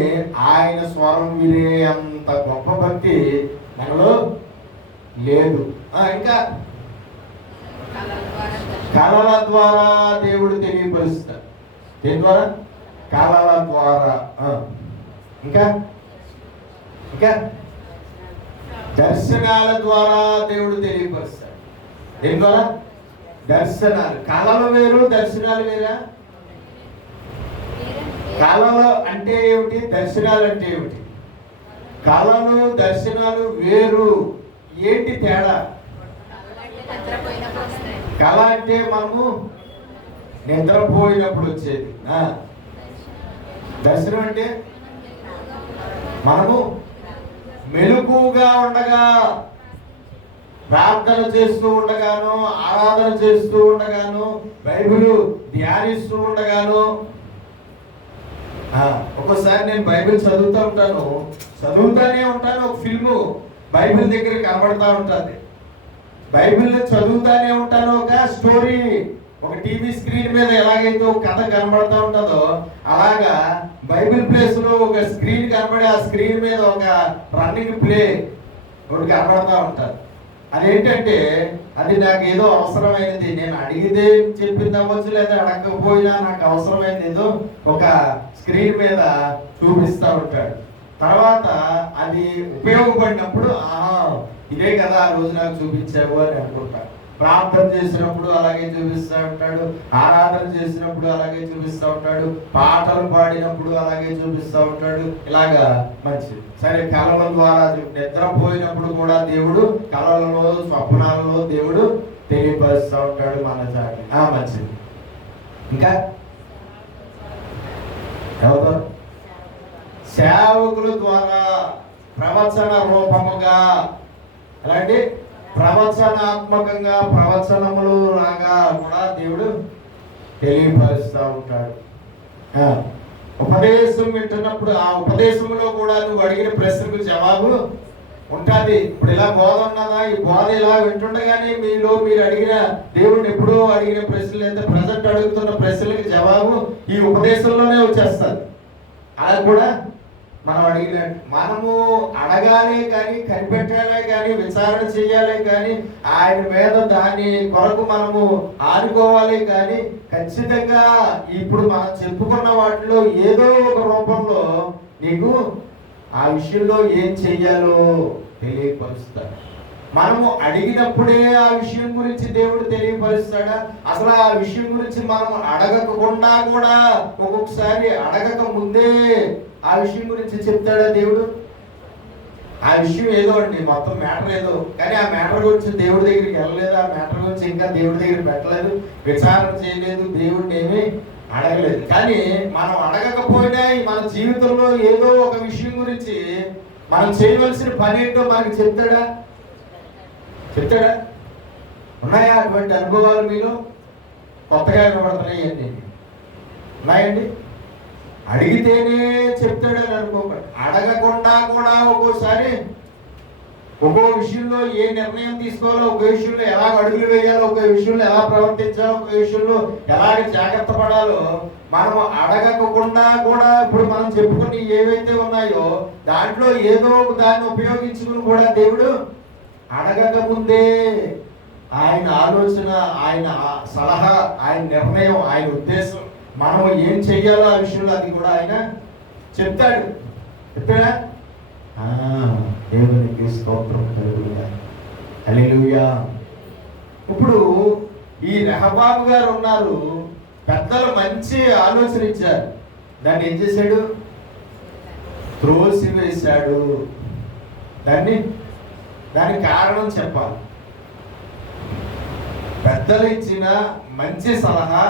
ఆయన స్వరం వినే అంత గొప్ప భక్తి మనలో లేదు. ఇంకా కళల ద్వారా దేవుడు తెలియపరుస్తాడు. దేని ద్వారా? కళల ద్వారా. ఇంకా ఇంకా దర్శనాల ద్వారా దేవుడు తెలియపరుస్తాడు. దేని ద్వారా? దర్శనాలు. కళలు వేరు, దర్శనాలు వేరా? కళలు అంటే ఏమిటి? దర్శనాలు అంటే ఏమిటి? కళలు దర్శనాలు వేరు. ఏంటి తేడా? కళ అంటే మనము నిద్రపోయినప్పుడు వచ్చేది. దర్శనం అంటే మనము మెలకుగా ఉండగా, ప్రార్థన చేస్తూ ఉండగాను, ఆరాధన చేస్తూ ఉండగాను, బైబిల్ ధ్యానిస్తూ ఉండగాను. ఒక్కోసారి నేను బైబిల్ చదువుతానే ఉంటాను. ఒక ఫిల్ము బైబిల్ దగ్గర కనబడతా ఉంటుంది. బైబిల్ చదువుతానే ఉంటాను. ఒక స్టోరీ, ఒక టీవీ స్క్రీన్ మీద ఎలాగైతే ఒక కథ కనబడతా ఉంటుందో అలాగా బైబిల్ ప్లేస్ లో ఒక స్క్రీన్ కనబడి, ఆ స్క్రీన్ మీద ఒక రన్నింగ్ ప్లే ఒకటి కనబడతా ఉంటారు. అదేంటంటే అది నాకు ఏదో అవసరమైనది, నేను అడిగితే చెప్పింది అవ్వచ్చు, లేదా అడగకపోయినా నాకు అవసరమైనది ఏదో ఒక స్క్రీన్ మీద చూపిస్తూ ఉంటాడు. తర్వాత అది ఉపయోగపడినప్పుడు ఇదే కదా ఆ రోజు నాకు చూపించావు అని అనుకుంటాడు. ప్రార్థన చేసినప్పుడు అలాగే చూపిస్తూ ఉంటాడు, ఆరాధన చేసినప్పుడు అలాగే చూపిస్తూ ఉంటాడు, పాటలు పాడినప్పుడు అలాగే చూపిస్తూ ఉంటాడు. ఇలాగా మంచిది. సరే, కళల ద్వారా నిద్రపోయినప్పుడు కూడా దేవుడు కళలలో, స్వప్నాలలో దేవుడు తెలియపరుస్తూ ఉంటాడు మన జాతి. మంచిది. ఇంకా ఎవరు? సేవకుల ద్వారా ప్రవచన రూపముగా, అలాంటి ప్రవచనాత్మకంగా, ప్రవచనములు లాగా కూడా దేవుడు తెలియపరుస్తూ ఉంటాడు. ఉపదేశం వింటున్నప్పుడు ఆ ఉపదేశంలో కూడా నువ్వు అడిగిన ప్రశ్నకు జవాబు ఉంటుంది. ఇప్పుడు ఇలా బోధ ఉన్నదా, ఈ బోధ ఇలా వింటుండగానే మీరు అడిగిన దేవుడిని ఎప్పుడో అడిగిన ప్రశ్నలు, ఎంత ప్రజెంట్ అడుగుతున్న ప్రశ్నలకి జవాబు ఈ ఉపదేశంలోనే వచ్చేస్తుంది. అలా కూడా మనము అడగాలి కానీ, కనిపెట్టాలి కానీ, విచారణ చేయాలి కానీ, ఆయన మీద దాని కొరకు మనము ఆనుకోవాలి కానీ, ఖచ్చితంగా ఇప్పుడు మనం చెప్పుకున్న వాటిలో ఏదో ఒక రూపంలో నీకు ఆ విషయంలో ఏం చెయ్యాలో తెలియపరుస్తాడు. మనము అడిగినప్పుడే ఆ విషయం గురించి దేవుడు తెలియపరుస్తాడా? అసలు ఆ విషయం గురించి మనం అడగకుండా కూడా ఒక్కొక్కసారి అడగక ముందే ఆ విషయం గురించి చెప్తాడా దేవుడు? ఆ విషయం ఏదో అండి, మొత్తం మ్యాటర్ ఏదో, కానీ ఆ మ్యాటర్ గురించి దేవుడి దగ్గరికి వెళ్ళలేదు, ఆ మ్యాటర్ గురించి ఇంకా దేవుడి దగ్గర పెట్టలేదు, విచారణ చేయలేదు, దేవుడిని ఏమీ అడగలేదు. కానీ మనం అడగకపోయినా మన జీవితంలో ఏదో ఒక విషయం గురించి మనం చేయవలసిన పని ఏంటో మనకి చెప్తాడా? ఉన్నాయా అటువంటి అనుభవాలు మీలో? కొత్తగా వినబడుతున్నాయి అన్నీ ఉన్నాయండి. అడిగితేనే చెప్తాడని అనుకోకండి. అడగకుండా కూడా ఒక్కోసారి ఒక్కో విషయంలో ఏ నిర్ణయం తీసుకోవాలో, ఒక విషయంలో ఎలా అడుగులు వేయాలో, ఒక విషయంలో ఎలా ప్రవర్తించాలో, ఒక విషయంలో ఎలాగ జాగ్రత్త పడాలో మనం అడగకుండా కూడా ఇప్పుడు మనం చెప్పుకుని ఏవైతే ఉన్నాయో దాంట్లో ఏదో దాన్ని ఉపయోగించుకుని కూడా దేవుడు అడగక ముందే ఆయన ఆలోచన, ఆయన సలహా, ఆయన నిర్ణయం, ఆయన ఉద్దేశం, మనం ఏం చెయ్యాలో ఆ విషయంలో అది కూడా ఆయన చెప్తాడు. చెప్పాడా? దేవునికి స్తోత్రం కలుగునుగాక. హల్లెలూయా. ఇప్పుడు ఈ రెహబాము గారు ఉన్నారు, పెద్దలు మంచి ఆలోచన ఇచ్చారు, దాన్ని ఏం చేశాడు? త్రోసివేశాడు. దానికి కారణం చెప్పాలి. పెద్దలు ఇచ్చిన మంచి సలహా,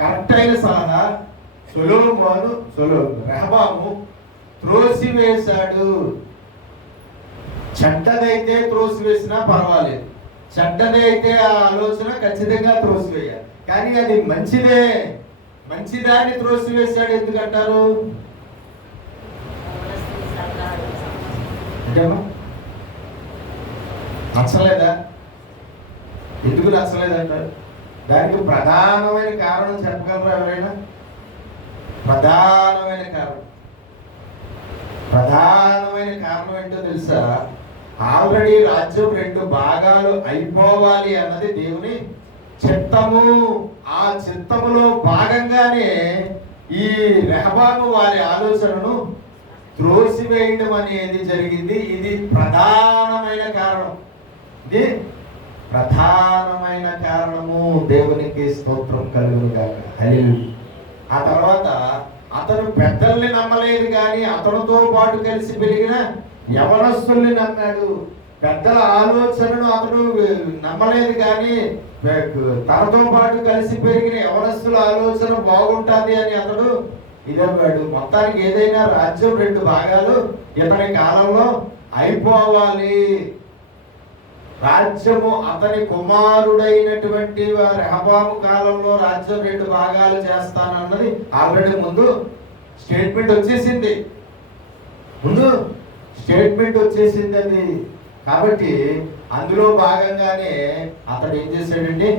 కరెక్ట్ అయిన సలహా రెహబాము త్రోసివేశాడు. చెడ్డదైతే త్రోసివేసినా పర్వాలేదు, చెడ్డదే అయితే ఆ ఆలోచన ఖచ్చితంగా త్రోసివేయాలి. కానీ అది మంచిదాన్ని త్రోసివేశాడు. ఎందుకంటారు? నచ్చలేదా? ఎందుకు నచ్చలేదంటారు? దానికి ప్రధానమైన కారణం చెప్పగలరా ఎవరైనా? ప్రధానమైన కారణం ఏంటో తెలుసా? ఆల్రెడీ రాజ్యం 2 భాగాలు అయిపోవాలి అన్నది దేవుని చిత్తము. ఆ చిత్తములో భాగంగానే ఈ రెహబాము వారి ఆలోచనను త్రోసివేయడం అనేది జరిగింది. ఇది ప్రధానమైన కారణము. దేవునికి స్తోత్రం కలుగునుగాక. హల్లెలూయా. ఆ తర్వాత అతను పెద్దల్ని నమ్మలేదు కానీ అతనితో పాటు కలిసి పెరిగిన యవనస్తుల్ని నమ్మాడు. పెద్దల ఆలోచనను అతడు నమ్మలేదు కానీ తనతో పాటు కలిసి పెరిగిన యవనస్తుల ఆలోచన బాగుంటుంది అని అతడు ఇదవ్వాడు. మొత్తానికి ఏదైనా రాజ్యం 2 భాగాలు ఇతని కాలంలో అయిపోవాలి. రాజ్యము అతని కుమారుడైనటువంటి రెహబాము కాలంలో రాజ్యం 2 భాగాలు చేస్తానన్నది ఆల్రెడీ ముందు స్టేట్మెంట్ వచ్చేసింది. అది. కాబట్టి అందులో భాగంగానే అతడు ఏం చేశాడండి?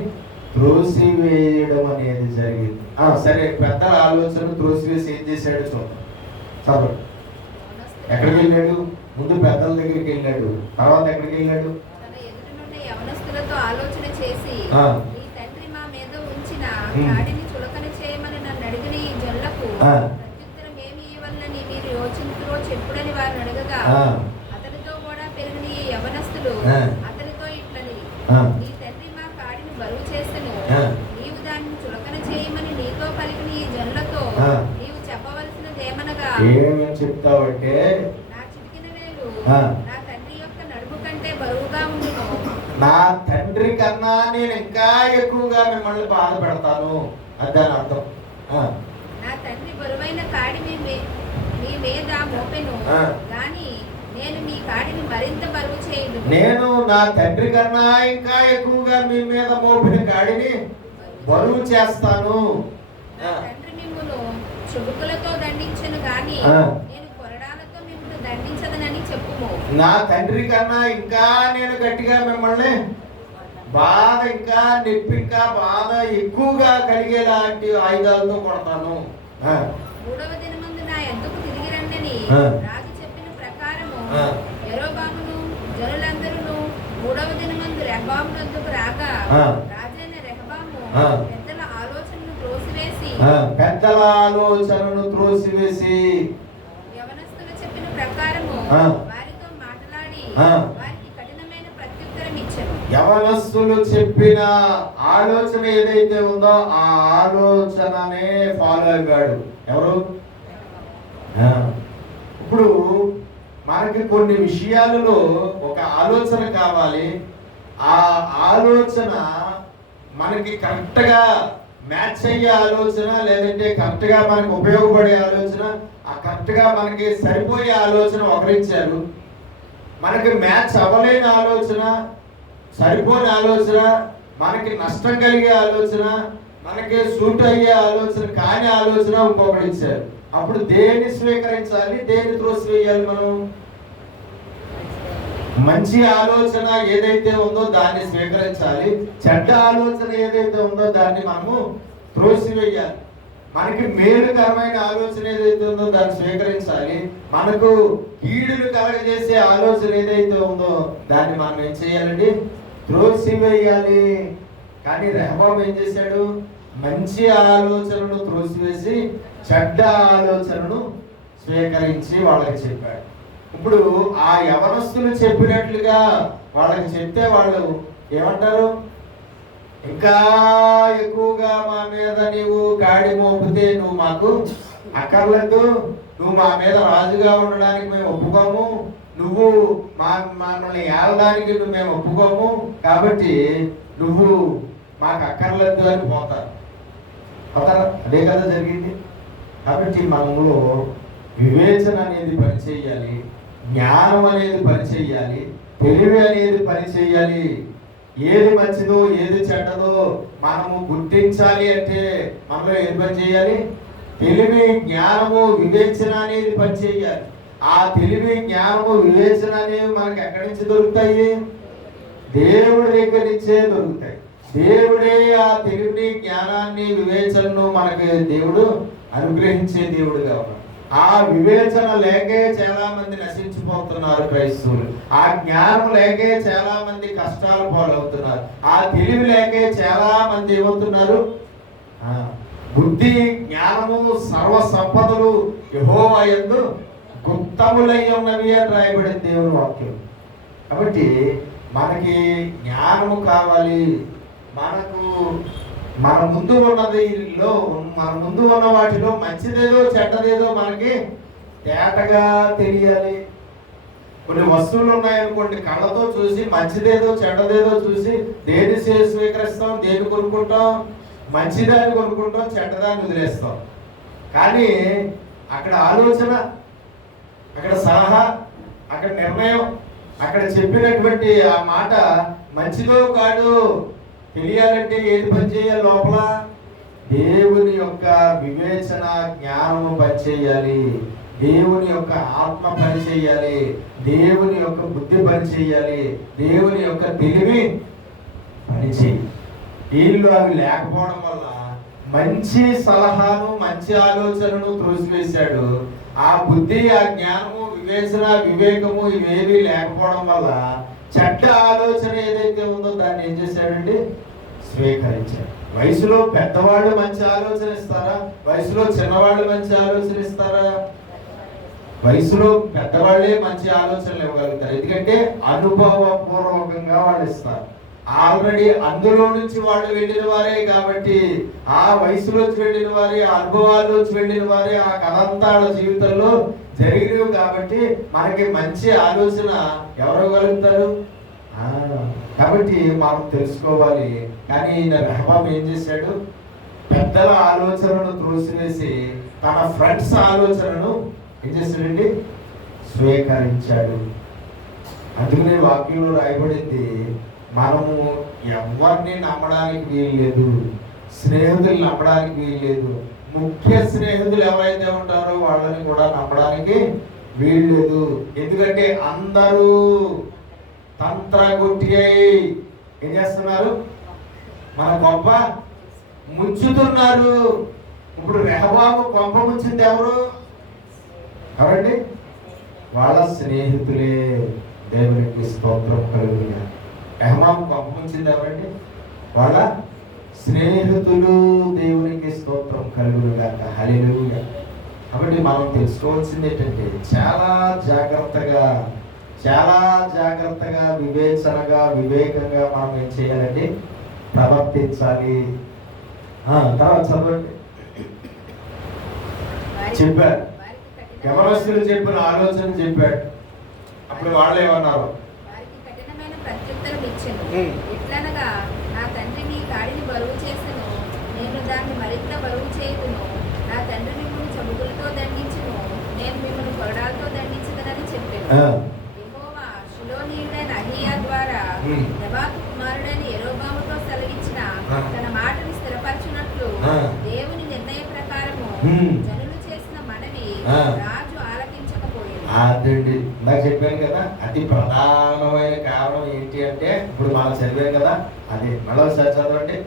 త్రోసివేయడం అనేది జరిగింది. సరే, పెద్దల ఆలోచన త్రోసివేసి ఏం చేశాడు చదువు. ఎక్కడికి వెళ్ళాడు? ముందు పెద్దల దగ్గరికి వెళ్ళాడు, తర్వాత ఎక్కడికి వెళ్ళాడు? ఆలోచన చేసి ఈ తండ్రి మా మీద ఉంచిన కాడిని చులకన చేయమని నన్ను అడిగిన ఈ జనులకు ప్రత్యుత్తరం ఏమి ఇవ్వాలని మీరు యోచించురో చెప్పుడని వారిని అడగగా అతనితో కూడా పెరిగిన ఈ యవనస్తులు అతనితో ఇట్లని, నీ తండ్రి మా కాడిని బరువు చేసెను, నీవు దానిని చులకన చేయమని నీతో పలికిన ఈ జనులతో నీవు చెప్పవలసినదేమనగా, ఏమని చెప్తావంటే, నా చిటికిన వేలు నా తండ్రి యొక్క నడుము కంటే బరువుగా ఉండును, నా తండ్రి కన్నా నేను ఇంకా ఎక్కువగా మిమ్మల్ని బాధ పెడతాను. అదని అర్థం. నా తండ్రి బరువైన కాడి మీ మీద మోపెను గాని నేను మీ కాడిని మరింత బరువు చేయను. నేను నా తండ్రి కన్నా ఇంకా ఎక్కువగా మీ మీద మోపిన కాడిని బరువు చేస్తాను. నా తండ్రి మిమ్మును చుబుకులతో దండించను గాని నేను కొరడాలతో మిమ్మును దండించదనని చెప్పుము. నా తండ్రి కన్నా ఇంకా నేను గట్టిగా మిమ్మల్ని బాధ, ఇంకా నొప్పి, ఇంకా బాధ ఎక్కువగా కలిగేలాంటి ఆయుధాలతో కొడతాను. 3వ దినమందు నా యొద్దకు తిరిగి రండని రాజు చెప్పిన ప్రకారము యెరోబామును జనులందరూ 3వ దినమందు రెహబాము వద్దకు రాగా రాజైన రెహబాము పెద్దల ఆలోచనను త్రోసివేసి యవనస్తులు చెప్పిన ప్రకారము వారితో మాట్లాడి వారికి కఠినమైన ప్రత్యుత్తరం ఇచ్చెను. యవనస్తులు చెప్పిన ఆలోచన ఏదైతే ఉందో ఆ ఆలోచననే ఫాలో అయ్యాడు. ఎవరు? ఇప్పుడు మనకి కొన్ని విషయాలలో ఒక ఆలోచన కావాలి. ఆ ఆలోచన మనకి కరెక్ట్గా మ్యాచ్ అయ్యే ఆలోచన, లేదంటే కరెక్ట్గా మనకు ఉపయోగపడే ఆలోచన, ఆ కరెక్ట్గా మనకి సరిపోయే ఆలోచన ఒకరిచ్చారు. మనకి మ్యాచ్ అవ్వలేని ఆలోచన, సరిపోని ఆలోచన, మనకి నష్టం కలిగే ఆలోచన, మనకి సూట్ అయ్యే ఆలోచన కాని ఆలోచన ఇంకొకటి ఇచ్చారు. అప్పుడు దేన్ని స్వీకరించాలి, దేన్ని త్రోసివేయాలి? మనం మంచి ఆలోచన ఏదైతే ఉందో దాన్ని స్వీకరించాలి, చెడ్డ ఆలోచన ఏదైతే ఉందో దాన్ని మనము త్రోసివేయాలి. మనకి మేలుకరమైన ఆలోచన ఏదైతే ఉందో దాన్ని స్వీకరించాలి. మనకు కీడును కలగజేసే ఆలోచన ఏదైతే ఉందో దాన్ని మనం ఏం చేయాలండి? త్రోసివేయాలి. కానీ రెహబాము ఏం చేశాడు? మంచి ఆలోచనను త్రోసివేసి చెడ్డ ఆలోచనను స్వీకరించి వాళ్ళకి చెప్పాడు. ఇప్పుడు ఆ యవనస్తులు చెప్పినట్లుగా వాళ్ళకి చెప్తే వాళ్ళు ఏమంటారు? ఇంకా ఎక్కువగా మా మీద నీవు గాడి మోపితే నువ్వు మాకు అక్కర్లేదు, నువ్వు మా మీద రాజుగా ఉండడానికి మేము ఒప్పుకోము, నువ్వు మమ్మల్ని ఏలడానికి మేము ఒప్పుకోము, కాబట్టి నువ్వు మాకు అక్కర్లేదు అని పోతారు. అదే కదా జరిగింది. కాబట్టి మనలో వివేచన అనేది పనిచేయాలి, జ్ఞానం అనేది పనిచేయాలి, తెలివి అనేది పనిచేయాలి. ఏది మంచిదో ఏది చెడ్డదో మనము గుర్తించాలి అంటే మనలో ఏది పని చేయాలి? తెలివి, జ్ఞానము, వివేచన అనేది పనిచేయాలి. ఆ తెలివి, జ్ఞానము, వివేచన అనేవి మనకి ఎక్కడి నుంచి దొరుకుతాయి? దేవుడి దగ్గర నుంచే దొరుకుతాయి. దేవుడే ఆ తెలివిని, జ్ఞానాన్ని, వివేచనను మనకి దేవుడు అనుగ్రహించే దేవుడుగా ఉన్నాడు. ఆ వివేచన లేకే చాలా మంది నశించిపోతున్నారు క్రైస్తవులు. ఆ జ్ఞానం లేకే చాలా మంది కష్టాలు పాలవుతున్నారు. ఆ తెలివి లేకే చాలా మంది ఏమవుతున్నారు? బుద్ధి, జ్ఞానము, సర్వ సంపదలు యెహోవా యందు గుప్తములై ఉన్నవి అని రాయబడింది దేవుని వాక్యం. కాబట్టి మనకి జ్ఞానము కావాలి. మన ముందు ఉన్న వాటిలో మంచిదేదో చెడ్డదేదో మనకి తేటగా తెలియాలి. కొన్ని వస్తువులు ఉన్నాయనుకోండి, కళ్ళతో చూసి మంచిదేదో చెడ్డదేదో చూసి దేని స్వీకరిస్తాం, దేని కొనుక్కుంటాం? మంచిదాన్ని కొనుక్కుంటాం, చెడ్డదాన్ని వదిలేస్తాం. కానీ అక్కడ ఆలోచన, అక్కడ సలహా, అక్కడ నిర్ణయం, అక్కడ చెప్పినటువంటి ఆ మాట మంచిదో కాదు తెలియాలంటే ఏది పని చేయాలి? లోపల దేవుని యొక్క వివేచన జ్ఞానము పనిచేయాలి, దేవుని యొక్క ఆత్మ పని చేయాలి, దేవుని యొక్క బుద్ధి పని చేయాలి, దేవుని యొక్క తెలివి పని చేయాలి. వీళ్ళు అవి లేకపోవడం వల్ల మంచి సలహాను మంచి ఆలోచనను త్రోసివేశాడు. ఆ బుద్ధి, ఆ జ్ఞానము, వివేచన, వివేకము ఇవేవి లేకపోవడం వల్ల చెడ్డ ఆలోచన ఏదైతే ఉందో దాన్ని ఏం చేశాడండి? స్వీకరించాడు. వయసులో పెద్దవాళ్ళు మంచి ఆలోచన ఇస్తారా? వయసులో చిన్నవాళ్ళు మంచి ఆలోచన ఇస్తారా? వయసులో పెద్దవాళ్ళే మంచి ఆలోచనలు ఇవ్వగలుగుతారు. ఎందుకంటే అనుభవపూర్వకంగా వాళ్ళు ఇస్తారు. ఆల్రెడీ అందులో నుంచి వాళ్ళు వెళ్ళిన వారే కాబట్టి, ఆ వయసులోంచి వెళ్ళిన వారే, ఆ అనుభవాల్లోంచి వెళ్ళిన వారే, ఆ కథంతా వాళ్ళ జీవితంలో జరిగినవి కాబట్టి మనకి మంచి ఆలోచన ఎవరు కలుగుతారు? కాబట్టి మనం తెలుసుకోవాలి. కానీ ఈయన రెహబాం ఏం చేశాడు? పెద్దల ఆలోచనను త్రోసివేసి తన ఫ్రెండ్స్ ఆలోచనను ఏం చేశాడండి? స్వీకరించాడు. అందుకనే వాక్యంలో రాయబడింది, మనము ఎవరిని నమ్మడానికి వీల్లేదు, స్నేహితులు నమ్మడానికి వీల్లేదు. ముఖ్య స్నేహితులు ఎవరైతే ఉంటారో వాళ్ళని కూడా నమ్మడానికి వీల్లేదు. ఎందుకంటే అందరూ తంత్రగుట్టి అయి ఏం చేస్తున్నారు? మన కొంప ముంచుతున్నారు. ఇప్పుడు రెహబాము కొంప ముంచింది ఎవరు? ఎవరండి? వాళ్ళ స్నేహితులే. దేవునికి స్తోత్రం కలుగుగా. రెహబాము కొంప ముంచింది ఎవరండి? వాళ్ళ స్నేహితులు. దేవునికి స్తోత్రం కలుగుగా. హల్లెలూయా. కాబట్టి మనం తెలుసుకోవాల్సింది ఏంటంటే చాలా జాగ్రత్తగా వివేచనగా వివేకంగా మనం ఏం చేయాలండి? ప్రవర్తించాలి. తర్వాత చదవండి. చెప్పారు, యవనస్తులు చెప్పిన ఆలోచన చెప్పాడు. అప్పుడు వాళ్ళు ఏమన్నారు? వారికి కఠినమైన ప్రత్యుత్తరం ఇచ్చెను. ఎట్లనగా, నా తండ్రి నీ కాడిని బరువు చేసెను, నేను దాన్ని మరింత బరువు చేయుదును. నా తండ్రి మిమ్మల్ని చముకులతో దండించును, నేను మిమ్మల్ని కొరడాలతో దండించదనని చెప్పాను. యెహోవా షిలోనీయుడైన అహీయా ద్వారా నెబాతు కుమారుడైన యెరోబాముతో సెలవిచ్చిన తన మాటను స్థిరపరచునట్లు దేవుని నిర్ణయ ప్రకారము జనులు చేసిన మనవి రాజు ఆలకించకపోయాడు. అదండి నాకు చెప్పాను కదా, అతి ప్రధానమైన కారణం ఏంటి అంటే ఇప్పుడు మనం చదివాం కదా, అది మరోసారి చదవండి.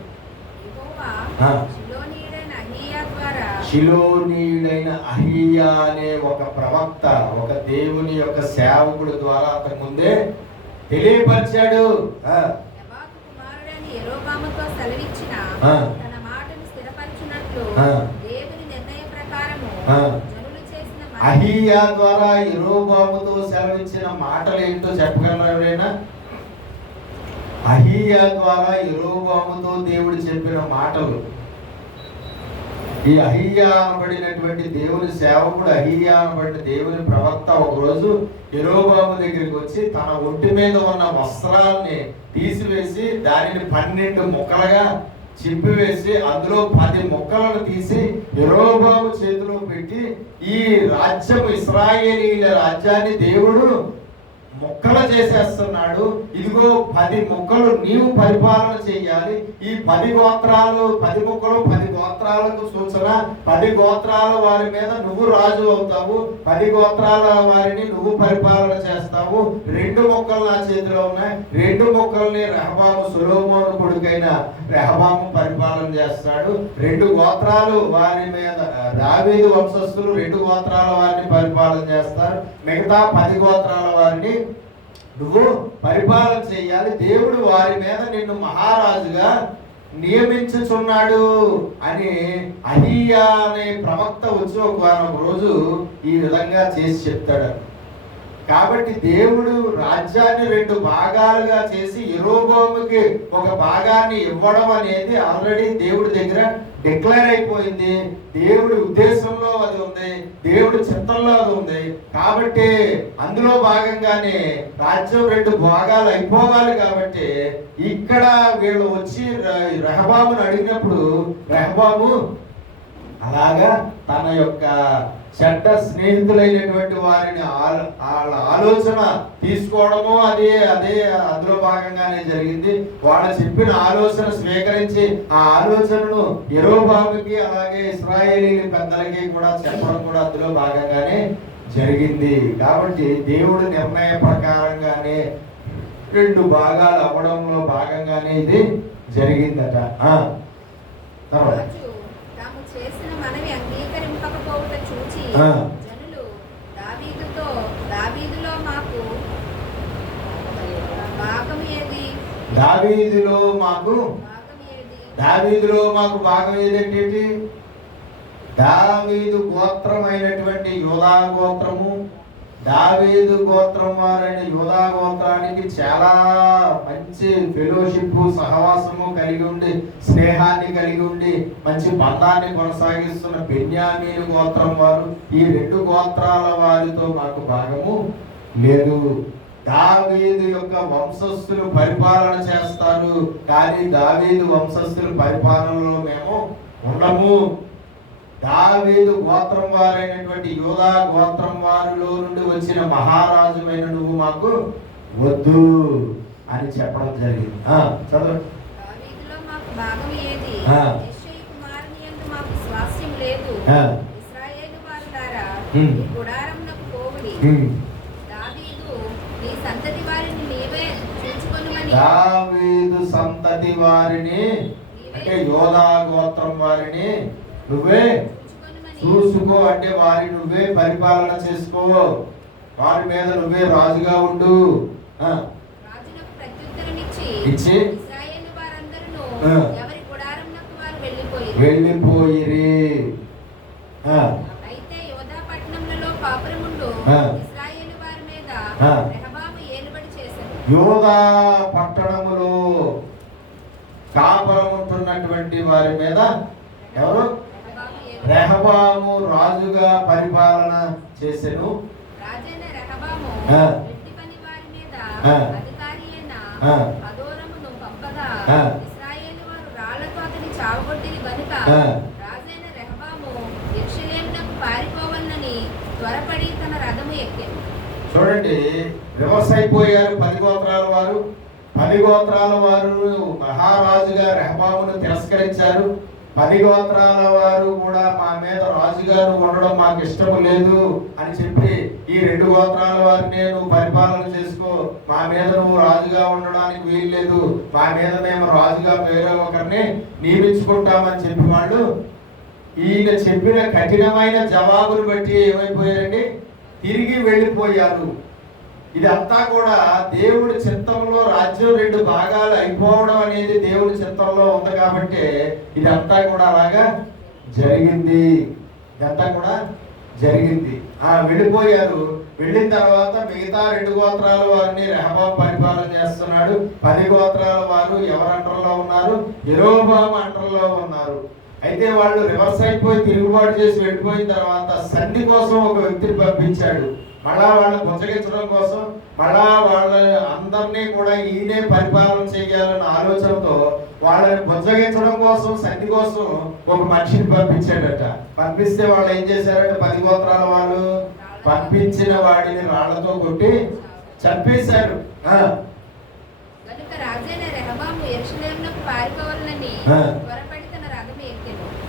షిలోనీయుడైన అహీయా అనే ఒక ప్రవక్త, ఒక దేవుని యొక్క సేవకుడు ద్వారా అతని ముందే తెలియపరిచాడు. అహీయా ద్వారా యెరోబాముతో సెలవిచ్చిన మాటలు ఏంటో చెప్పగలరా ఎవరైనా? అహీయా ద్వారా యెరోబాముతో దేవుడు చెప్పిన మాటలు. ఈ అహీయా అనబడినటువంటి దేవుని సేవకుడు, అహీయా అనబడిన దేవుని ప్రవక్త ఒకరోజు యెరోబాము దగ్గరికి వచ్చి తన ఒంటి మీద ఉన్న వస్త్రాల్ని తీసివేసి దానిని 12 ముక్కలుగా చింపివేసి అందులో 10 ముక్కలను తీసి యెరోబాము చేతిలో పెట్టి, ఈ రాజ్యం ఇశ్రాయేలీయుల రాజ్యాన్ని దేవుడు ముక్కలు చేసేస్తున్నాడు, ఇదిగో 10 ముక్కలు నీవు పరిపాలన చేయాలి. ఈ 10 గోత్రాలు 10 ముక్కలు 10 గోత్రాలకు సూచన. 10 గోత్రాల వారి మీద నువ్వు రాజు అవుతావు, 10 గోత్రాల వారిని నువ్వు పరిపాలన చేస్తావు. 2 ముక్కలు నా చేతిలో ఉన్నాయి, 2 ముక్కల్ని రెహబాము, సొలొమోను కొడుకైన రెహబాము పరిపాలన చేస్తాడు. 2 గోత్రాలు వారి మీద, దావీదు వంశస్థులు 2 గోత్రాల వారిని పరిపాలన చేస్తారు, మిగతా 10 గోత్రాల వారిని నువ్వు పరిపాలన చేయాలి. దేవుడు వారి మీద నిన్ను మహారాజుగా నియమించుచున్నాడు అని అహీయా అనే ప్రవక్త వచ్చి ఒక రోజు ఈ విధంగా చేసి చెప్తాడు. కాబట్టి దేవుడు రాజ్యాన్ని 2 భాగాలుగా చేసి యెరోబాముకి ఒక భాగాన్ని ఇవ్వడం అనేది ఆల్రెడీ దేవుడి దగ్గర డిక్లేర్ అయిపోయింది. దేవుడి ఉద్దేశంలో అది ఉంది, దేవుడి చిత్తంలో అది ఉంది. కాబట్టి అందులో భాగంగానే రాజ్యం 2 భాగాలు అయిపోవాలి. కాబట్టి ఇక్కడ వీళ్ళు వచ్చి రెహబామును అడిగినప్పుడు రెహబాము అలాగా తన యొక్క చెడ్డ స్నేహితులైనటువంటి వారిని వాళ్ళ ఆలోచన తీసుకోవడము అదే అందులో భాగంగానే జరిగింది. వాళ్ళు చెప్పిన ఆలోచన స్వీకరించి ఆ ఆలోచనను యెరోబాముకి అలాగే ఇశ్రాయేలీయుల పెద్దలకి కూడా చెప్పడం కూడా అందులో భాగంగానే జరిగింది. కాబట్టి దేవుడి నిర్ణయ ప్రకారంగానే 2 భాగాలు అవ్వడంలో భాగంగానే ఇది జరిగిందట. తర్వాత రాజు తాము చేసిన మనవి అంగీకరింపకపోవుట చూచి జనులు దావీదులో మాకు భాగం ఏది? దావీదులో మాకు భాగం ఏదంటే దావీదు గోత్రమైనటువంటి యూదా గోత్రము, దావీదు గోత్రం వారైన యూదా గోత్రానికి చాలా మంచి ఫెలోషిప్ సహవాసము కలిగి ఉండి స్నేహాన్ని కలిగి ఉండి మంచి బంధాన్ని కొనసాగిస్తున్న బెన్యామీను గోత్రం వారు ఈ 2 గోత్రాల వారితో మాకు భాగము లేదు. దావీదు యొక్క వంశస్థులు పరిపాలన చేస్తారు, కానీ దావీదు వంశస్థుల పరిపాలనలో మేము ఉండము. దావీదు గోత్రం వారైనటువంటి యూదా గోత్రం వారిలో నుండి వచ్చిన మహారాజుమైన నువ్వు మాకు వద్దు అని చెప్పడం జరిగింది. చదవండి. దావీదులో మాకు భాగం ఏది? యెష్షయి కుమారుని యందు మాకు స్వాస్థ్యం లేదు. ఇశ్రాయేలు వారులారా, ఈ గుడారమునకు పోవుడి. దావీదు నీ సంతతి వారిని నీవే చూచుకొనుమని. దావీదు సంతతి వారిని అంటే యూదా గోత్రం వారిని నువ్వే చూసుకో, అంటే వారి నువ్వే పరిపాలన చేసుకో, వారి మీద నువ్వే రాజుగా ఉండు. రాజునకు ప్రత్యుత్తరమిచ్చి ఇశ్రాయేలు వారందరూ ఎవరి గుడారమునకు వారు వెళ్ళిపోయిరి. అయితే యోధా పట్టణములలో కాపురముండు ఇశ్రాయేలు వారి మీద రెహబాము ఏలుబడి చేశాడు. యోధా పట్టణములో కాపురముంటున్నటువంటి వారి మీద ఎవరు? రెహబాము రాజుగా పరిపాలన చేసెను. రాజైన రెహబాము వెట్టి పని వారి మీద అధికారి అయిన హదోరమును పంపగా ఇశ్రాయేలు వారు రాళ్లతో అతని చావగొట్టిరి గనుక రాజైన రెహబాము యెరూషలేమునకు పారిపోవాలని త్వరపడి తన రథము ఎక్కెను. చూడండి, రివర్స్ అయిపోయారు 10 గోత్రాల వారు. 10 గోత్రాల వారు మహారాజుగా రెహబామును తిరస్కరించారు. 10 గోత్రాల వారు కూడా మా మీద రాజుగా ఉండడం మాకు ఇష్టం లేదు అని చెప్పి ఈ 2 గోత్రాల వారిని నువ్వు పరిపాలన చేసుకో, మా మీద నువ్వు రాజుగా ఉండడానికి వీల్లేదు, మా మీద మేము రాజుగా వేరే ఒకరిని నియమించుకుంటామని చెప్పి వాళ్ళు ఈయన చెప్పిన కఠినమైన జవాబును బట్టి ఏమైపోయారండి? తిరిగి వెళ్ళిపోయారు. ఇదంతా కూడా దేవుడి చిత్తంలో రాజ్యం 2 భాగాలు అయిపోవడం అనేది దేవుడి చిత్తంలో ఉంది కాబట్టి ఇదంతా కూడా అలాగా జరిగింది. ఇదంతా కూడా జరిగింది. వెళ్ళిపోయారు. వెళ్ళిన తర్వాత మిగతా 2 గోత్రాల వారిని రెహబాము పరిపాలన చేస్తున్నాడు. 10 గోత్రాల వారు ఎవరి అండర్లో ఉన్నారు? యెరోబాము అండర్లో ఉన్నారు. అయితే వాళ్ళు రివర్స్ అయిపోయి తిరుగుబాటు చేసి వెళ్ళిపోయిన తర్వాత సన్ని కోసం ఒక వ్యక్తిని పంపించాడు. మళ్ళా వాళ్ళని బుజ్జగించడం కోసం, మళ్ళా వాళ్ళ అందరినీ కూడా ఈయనే పరిపాలన చేయాలన్న ఆలోచనతో వాళ్ళని బుజ్జగించడం కోసం సన్ని కోసం ఒక మనిషిని పంపించాడట. పంపిస్తే వాళ్ళు ఏం చేశారంటే 10 గోత్రాల వాళ్ళు పంపించిన వాడిని రాళ్లతో కొట్టి చంపేశారు.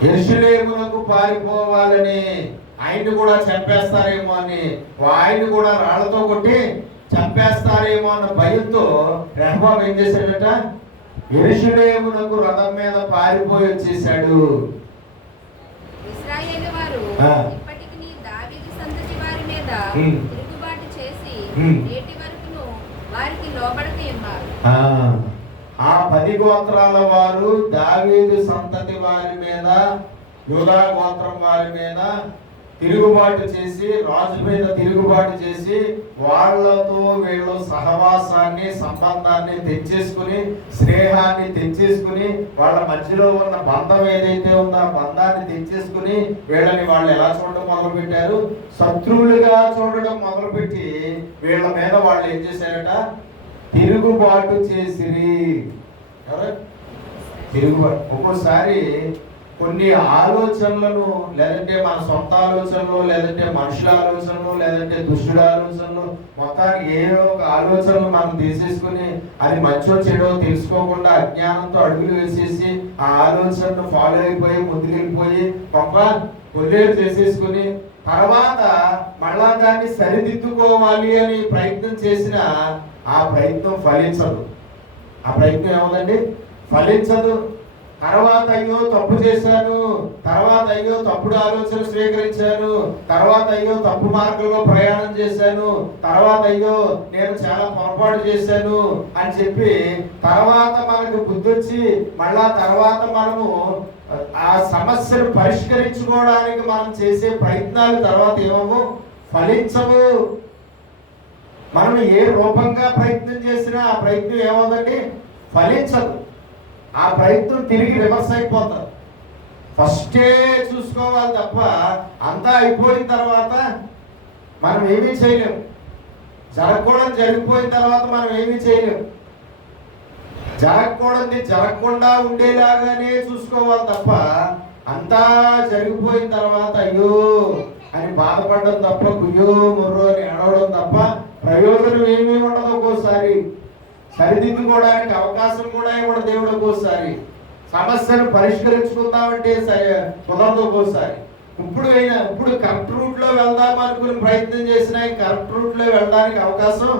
యెరూషలేమునకు పారిపోవాలని ఆయన్ని కూడా చంపేస్తారేమో అని, ఆయన్ని కూడా రాళ్లతో కొట్టి చంపేస్తారేమో అన్న భయంతో రెహబాము ఏం చేశాడట? యెరూషలేమునకు రథం మీద పారిపోయి వచ్చేసాడు. ఇశ్రాయేలు వారు ఇప్పటికి దావీదు సంతతి వారి మీద తిరుగుబాటు చేసి నేటి వరకును వారికి లోబడక ఉన్నారు. ఆ 10 గోత్రాల వారు దావీదు సంతతి వారి మీద, యూదా గోత్రం వారి మీద తిరుగుబాటు చేసి, రాజు మీద తిరుగుబాటు చేసి వాళ్ళతో వీళ్ళు సహవాసాన్ని, సంబంధాన్ని తెచ్చేసుకుని, స్నేహాన్ని తెచ్చేసుకుని, వాళ్ళ మధ్యలో ఉన్న బంధం ఏదైతే ఉందో ఆ బంధాన్ని తెచ్చేసుకుని వీళ్ళని వాళ్ళు ఎలా చూడడం మొదలు పెట్టారు? శత్రువులుగా చూడడం మొదలుపెట్టి వీళ్ళ మీద వాళ్ళు ఏం చేశారట? తిరుగుబాటు చేసిరి. తిరుగుబాటు. ఒక్కోసారి కొన్ని ఆలోచనలను, లేదంటే మన సొంత ఆలోచనలు, లేదంటే మనుషుల ఆలోచనలు, లేదంటే దుష్టుల ఆలోచనలు, మొత్తానికి ఏదో ఒక ఆలోచనలు మనం తీసేసుకుని అది మంచో చెడో తెలుసుకోకుండా అజ్ఞానంతో అడుగులు వేసేసి ఆ ఆలోచనను ఫాలో అయిపోయి ముందుకెళ్ళిపోయి గొప్ప కొల్లేరు చేసేసుకుని తర్వాత మళ్ళా దాన్ని సరిదిద్దుకోవాలి అని ప్రయత్నం చేసిన ఆ ప్రయత్నం ఫలించదు. ఆ ప్రయత్నం ఏముందండి? ఫలించదు. తర్వాత అయ్యో తప్పు చేశాను, తర్వాత అయ్యో తప్పుడు ఆలోచన స్వీకరించాను, తర్వాత అయ్యో తప్పు మార్గంలో ప్రయాణం చేశాను, తర్వాత అయ్యో నేను చాలా పొరపాటు చేశాను అని చెప్పి తర్వాత మనకు బుద్ధి వచ్చి మళ్ళా తర్వాత మనము ఆ సమస్యను పరిష్కరించుకోవడానికి మనం చేసే ప్రయత్నాలు తర్వాత ఏమవు? ఫలించవు. మనం ఏ రూపంగా ప్రయత్నం చేసినా ఆ ప్రయత్నం ఏమవుదండి? ఫలించదు. ఆ ప్రయత్నం తిరిగి రివర్స్ అయిపోతుంది. ఫస్టే చూసుకోవాలి తప్ప అంతా అయిపోయిన తర్వాత మనం ఏమీ చేయలేము. జరగకూడదు జరిగిపోయిన తర్వాత మనం ఏమీ చేయలేము. జరగకూడదు జరగకుండా ఉండేలాగానే చూసుకోవాలి తప్ప అంతా జరిగిపోయిన తర్వాత అయ్యో అని బాధపడడం తప్ప, గుయ్యో ముర్రో అని ఏడవడం తప్ప ప్రయోజనం ఏమీ ఉండదు. ఒక్కోసారి సరిదిద్దుకోవడానికి అవకాశం కూడా ఇవ్వడు దేవుడు. ఒక్కోసారి సమస్యను పరిష్కరించుకుందామంటే కుదరదు. ఒక్కోసారి ఇప్పుడు కరెక్ట్ రూట్ లో వెళ్దాం అనుకుని ప్రయత్నం చేసినా కరెక్ట్ రూట్ లో వెళ్ళడానికి అవకాశం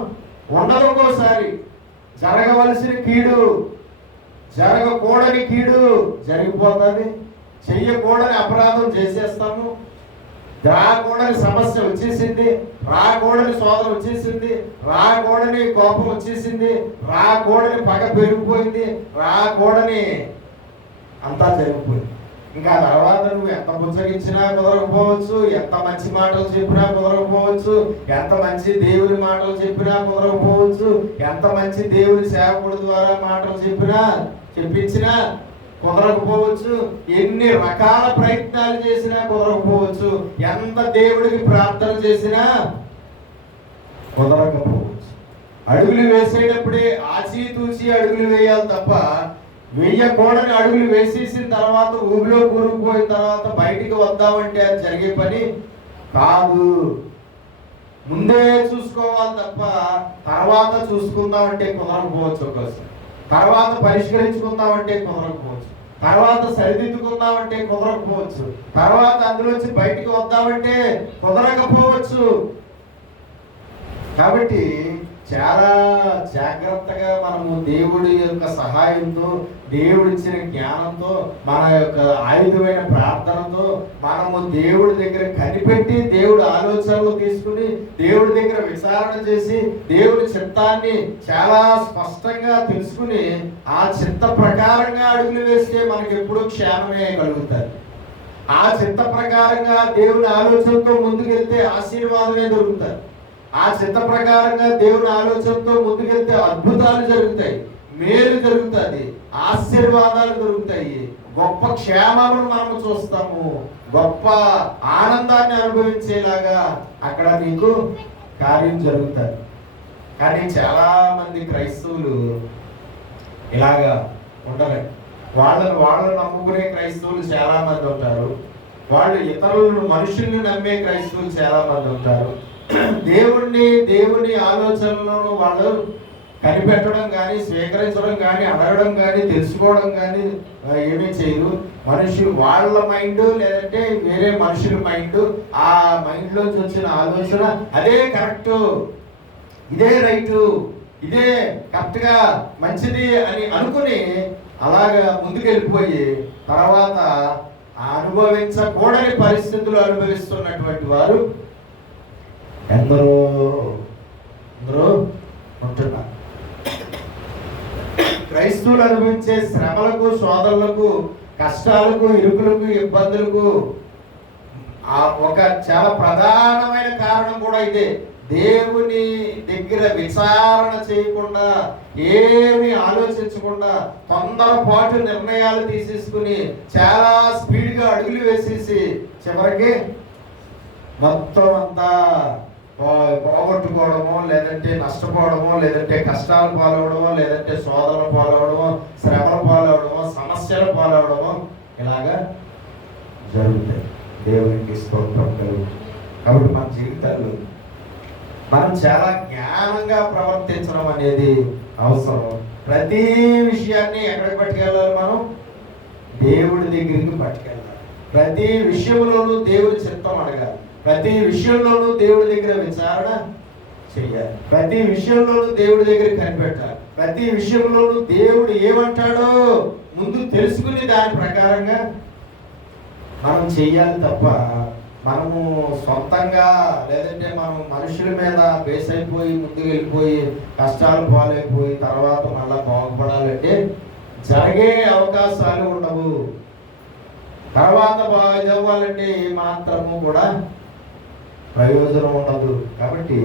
ఉండదు. ఒక్కోసారి జరగవలసిన కీడు, జరగకూడని కీడు జరిగిపోతుంది. చెయ్యకూడని అపరాధం చేసేస్తాము. రాకూడని సమస్య వచ్చేసింది, రాకూడని శోధన వచ్చేసింది, రాకూడని కోపం వచ్చేసింది, రాకూడని పగ పెరిగిపోయింది, రాకూడని అంతా జరిగిపోయింది. ఇంకా తర్వాత నువ్వు ఎంత పుచ్చగించినా కుదరకపోవచ్చు, ఎంత మంచి మాటలు చెప్పినా కుదరకపోవచ్చు, ఎంత మంచి దేవుని మాటలు చెప్పినా కుదరకపోవచ్చు, ఎంత మంచి దేవుని సేవకుడి ద్వారా మాటలు చెప్పించినా కుదరకపోవచ్చు, ఎన్ని రకాల ప్రయత్నాలు చేసినా కుదరకపోవచ్చు, ఎంత దేవుడికి ప్రార్థన చేసినా కుదరకపోవచ్చు. అడుగులు వేసేటప్పుడే ఆచితూచి అడుగులు వేయాలి తప్ప వేయకూడని అడుగులు వేసేసిన తర్వాత ఊబిలో కూరుకుపోయిన తర్వాత బయటికి వద్దామంటే అది జరిగే పని కాదు. ముందే చూసుకోవాలి తప్ప తర్వాత చూసుకుందామంటే కుదరకపోవచ్చు. ఒకసారి తర్వాత పరిష్కరించుకుందామంటే కుదరకపోవచ్చు, తర్వాత సరిదిద్దుకుందామంటే కుదరకపోవచ్చు, తర్వాత అందులోంచి బయటికి వద్దామంటే కుదరకపోవచ్చు. కాబట్టి చాలా జాగ్రత్తగా మనము దేవుడి యొక్క సహాయంతో, దేవుడిచ్చిన జ్ఞానంతో, మన యొక్క ఆయుధమైన ప్రార్థనతో మనము దేవుడి దగ్గర కనిపెట్టి దేవుడి ఆలోచనలు తీసుకుని దేవుడి దగ్గర విచారణ చేసి దేవుడి చిత్తాన్ని చాలా స్పష్టంగా తెలుసుకుని ఆ చిత్త ప్రకారంగా అడుగులు వేస్తే మనకి ఎప్పుడూ క్షేమమే కలుగుతుంది. ఆ చిత్త ప్రకారంగా దేవుని ఆలోచనతో ముందుకెళ్తే ఆశీర్వాదమే దొరుకుతుంది. ఆ చిత్త ప్రకారంగా దేవుని ఆలోచనతో ముందుకెళ్తే అద్భుతాలు జరుగుతాయి, మేలు జరుగుతుంది, ఆశీర్వాదాలు దొరుకుతాయి, గొప్ప క్షేమాలను మనము చూస్తాము, గొప్ప ఆనందాన్ని అనుభవించేలాగా అక్కడ నీకు కార్యం జరుగుతుంది. కానీ చాలా మంది క్రైస్తవులు ఇలాగా ఉండరు. వాళ్ళని నమ్ముకునే క్రైస్తవులు చాలా మంది ఉంటారు. వాళ్ళు ఇతరులను, మనుషుల్ని నమ్మే క్రైస్తవులు చాలా మంది ఉంటారు. దేవుని ఆలోచనలను వాళ్ళు కనిపెట్టడం కానీ, స్వీకరించడం కానీ, అడగడం కానీ, తెలుసుకోవడం కానీ ఏమీ చేయరు. మనుషులు వాళ్ళ మైండ్, లేదంటే వేరే మనుషుల మైండ్, ఆ మైండ్లోంచి వచ్చిన ఆలోచన అదే కరెక్టు, ఇదే రైటు, ఇదే కరెక్ట్గా మంచిది అని అనుకుని అలాగా ముందుకెళ్ళిపోయి తర్వాత అనుభవించకూడని పరిస్థితులు అనుభవిస్తున్నటువంటి వారు ఎందరో ఉంటున్నారు. క్రైస్తవులు అనుభవించే శ్రమలకు, శోధనలకు, కష్టాలకు, ఇరుకులకు, ఇబ్బందులకు ఒక చాలా ప్రధానమైన కారణం కూడా ఇదే. దేవుని దగ్గర విచారణ చేయకుండా, ఏమి ఆలోచించకుండా, తొందరపాటు నిర్ణయాలు తీసేసుకుని చాలా స్పీడ్గా అడుగులు వేసేసి చివరికి మొత్తం అంతా పోగొట్టుకోవడమో, లేదంటే నష్టపోవడమో, లేదంటే కష్టాలు పాలవడమో, లేదంటే శోధనలు పాలవడమో, శ్రమలు పాలవడమో, సమస్యలు పాలవడమో ఇలాగా జరుగుతాయి. దేవునికి స్తోత్రం కలుగుతుంది. కాబట్టి మన జీవితాల్లో మనం చాలా జ్ఞానంగా ప్రవర్తించడం అనేది అవసరం. ప్రతి విషయాన్ని ఎక్కడికి పట్టుకెళ్ళాలి? మనం దేవుడి దగ్గరికి పట్టుకెళ్ళాలి. ప్రతి విషయంలోనూ దేవుడి చిత్తం అడగాలి. ప్రతి విషయంలోనూ దేవుడి దగ్గర విచారణ చెయ్యాలి. ప్రతి విషయంలోనూ దేవుడి దగ్గర కనిపెట్టాలి. ప్రతి విషయంలోనూ దేవుడు ఏమంటాడో ముందు తెలుసుకుని దాని ప్రకారంగా మనం చెయ్యాలి తప్ప మనము సొంతంగా లేదంటే మనం మనుషుల మీద బేస్ అయిపోయి ముందుకు వెళ్ళిపోయి కష్టాలు పాలైపోయి తర్వాత మళ్ళా బాగుపడాలంటే జరిగే అవకాశాలు ఉండవు. తర్వాత బాగవ్వాలంటే ఏ మాత్రము కూడా ప్రయోజనం ఉండదు. కాబట్టి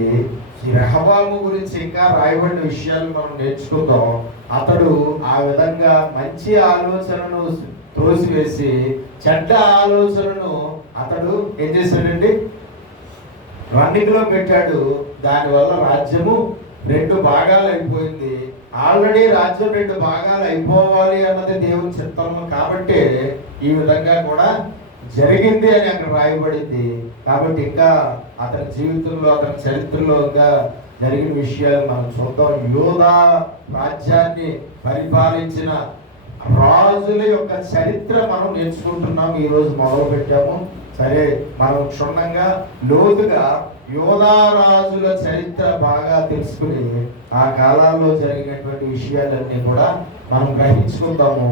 ఈ రెహబాము గురించి ఇంకా రాయబడిన విషయాలు మనం నేర్చుకుందాం. అతడు ఆ విధంగా మంచి ఆలోచనను త్రోసివేసి చెడ్డ ఆలోచనను అతడు ఏం చేశాడండి? రన్నింగ్లో పెట్టాడు. దానివల్ల రాజ్యము 2 భాగాలు అయిపోయింది. ఆల్రెడీ రాజ్యం 2 భాగాలు అయిపోవాలి అన్నది దేవుని చిత్తము కాబట్టి ఈ విధంగా కూడా జరిగింది అని అక్కడ రాయబడింది. కాబట్టి ఇంకా అతని జీవితంలో అతని చరిత్రలో ఇంకా జరిగిన విషయాలు మనం చూద్దాం. యోధా రాజ్యాన్ని పరిపాలించిన రాజుల యొక్క చరిత్ర మనం నేర్చుకుంటున్నాం. ఈరోజు మొదలు పెట్టాము. సరే, మనం క్షుణ్ణంగా లోతుగా యోధా రాజుల చరిత్ర బాగా తెలుసుకుని ఆ కాలాల్లో జరిగినటువంటి విషయాలన్నీ కూడా మనం గ్రహించుకుందాము.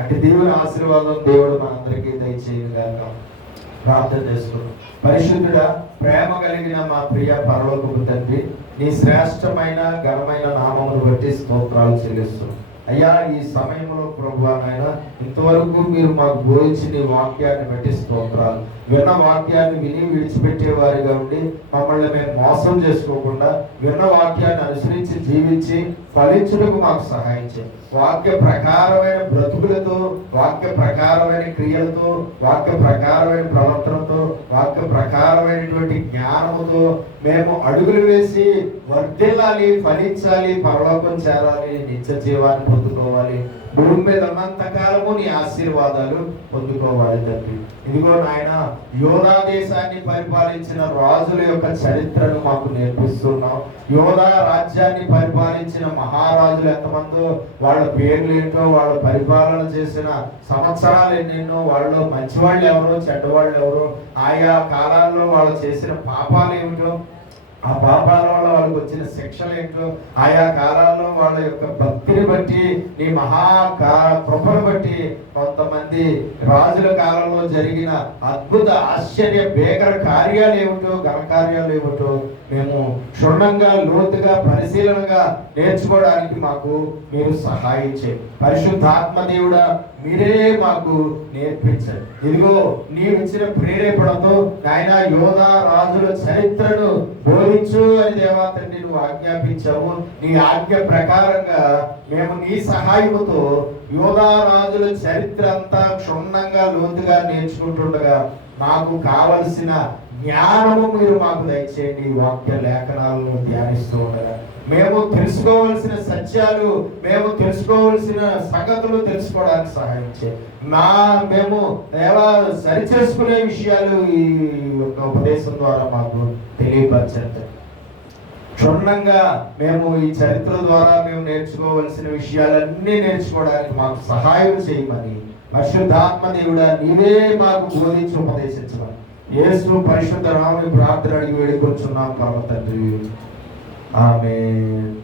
అటు దేవుని ఆశీర్వాదం దేవుడు మనందరికీ దయచేయగాక. ప్రార్థన చేసుకుందాం. పరిశుద్ధుడా, ప్రేమ కలిగిన మా ప్రియ పరలోకపు తండ్రి, నీ శ్రేష్టమైన ఘనమైన నామమును బట్టి స్తోత్రాలు చెల్లిస్తున్నాం. అయ్యా, ఈ సమయంలో ప్రభువా నాయన ఇంతవరకు మీరు మాకు బోధించిన నీ వాక్యాన్ని బట్టి స్తోత్రాలు. విన్న వాక్యాన్ని విని విడిచిపెట్టే వారిగా ఉండి మమ్మల్ని మేము మోసం చేసుకోకుండా విన్న వాక్యాన్ని అనుసరించి జీవించి ఫలించుటకు మాకు సహాయం చేయండి. వాక్య ప్రకారమైన బ్రతుకులతో, వాక్య ప్రకారమైన క్రియలతో, వాక్య ప్రకారమైన ప్రవర్తనతో, వాక్య ప్రకారమైనటువంటి జ్ఞానముతో మేము అడుగులు వేసి వర్ధిల్లాలి, ఫలించాలి, పరలోకం చేరాలి, నిత్య జీవాన్ని పొందుకోవాలి, భూమి మీద ఉన్నంత కాలము నీ ఆశీర్వాదాలు పొందుకోవాలి తండ్రి. ఇదిగో నాయన, యోధా దేశాన్ని పరిపాలించిన రాజుల యొక్క చరిత్రను మాకు నేర్పిస్తున్నాం. యోధా రాజ్యాన్ని పరిపాలించిన మహారాజులు ఎంతమందో, వాళ్ళ పేర్లు ఏంటో, వాళ్ళ పరిపాలన చేసిన సంవత్సరాలు ఎన్నెన్నో, వాళ్ళలో మంచివాళ్ళు ఎవరో చెడ్డవాళ్ళు ఎవరో, ఆయా కాలాల్లో వాళ్ళు చేసిన పాపాలు ఏమిటో, ఆ పాపాల వల్ల వాళ్ళకి వచ్చిన శిక్షలు ఏంటో, ఆయా కాలాల్లో వాళ్ళ యొక్క భక్తిని బట్టి నీ కృపను బట్టి కొంతమంది రాజుల కాలంలో జరిగిన అద్భుత ఆశ్చర్య భీకర కార్యాలు ఏమిటో, ఘనకార్యాలు ఏమిటో మేము క్షుణ్ణంగా లోతుగా పరిశీలనగా నేర్చుకోవడానికి మాకు మీరు సహాయం చేయండి. పరిశుద్ధాత్మ దేవుడా, మీరే మాకు నేర్పించండి. ఇదిగో నీవు ఇచ్చిన ప్రేరేపణతో నాయన యోధా రాజుల చరిత్రను బోధించు అని దేవా తండ్రి నువ్వు ఆజ్ఞాపించావు. నీ ఆజ్ఞ ప్రకారంగా మేము నీ సహాయముతో యోధా రాజుల చరిత్ర అంతా క్షుణ్ణంగా లోతుగా నేర్చుకుంటుండగా మాకు కావలసిన జ్ఞానము మీరు మాకు దయచేయండి. వాక్య లేఖనాలను ధ్యానిస్తూ ఉండగా మేము తెలుసుకోవలసిన సత్యాలు, మేము తెలుసుకోవలసిన సంగతులు తెలుసుకోవడానికి సహాయం చేయండి. మేము సరిచేసుకునే విషయాలు ఈ యొక్క ఉపదేశం ద్వారా మాకు తెలియపరచండి. క్షుణ్ణంగా మేము ఈ చరిత్ర ద్వారా మేము నేర్చుకోవలసిన విషయాలన్నీ నేర్చుకోవడానికి మాకు సహాయం చేయమని పరిశుద్ధాత్మ దేవుడా నీవే మాకు బోధించి ఉపదేశించమని యేసు పరిశుద్ధ నామమున ప్రార్థన అడిగి వేడుకొంచున్నాం పరమ తండ్రి. ఆమేన్.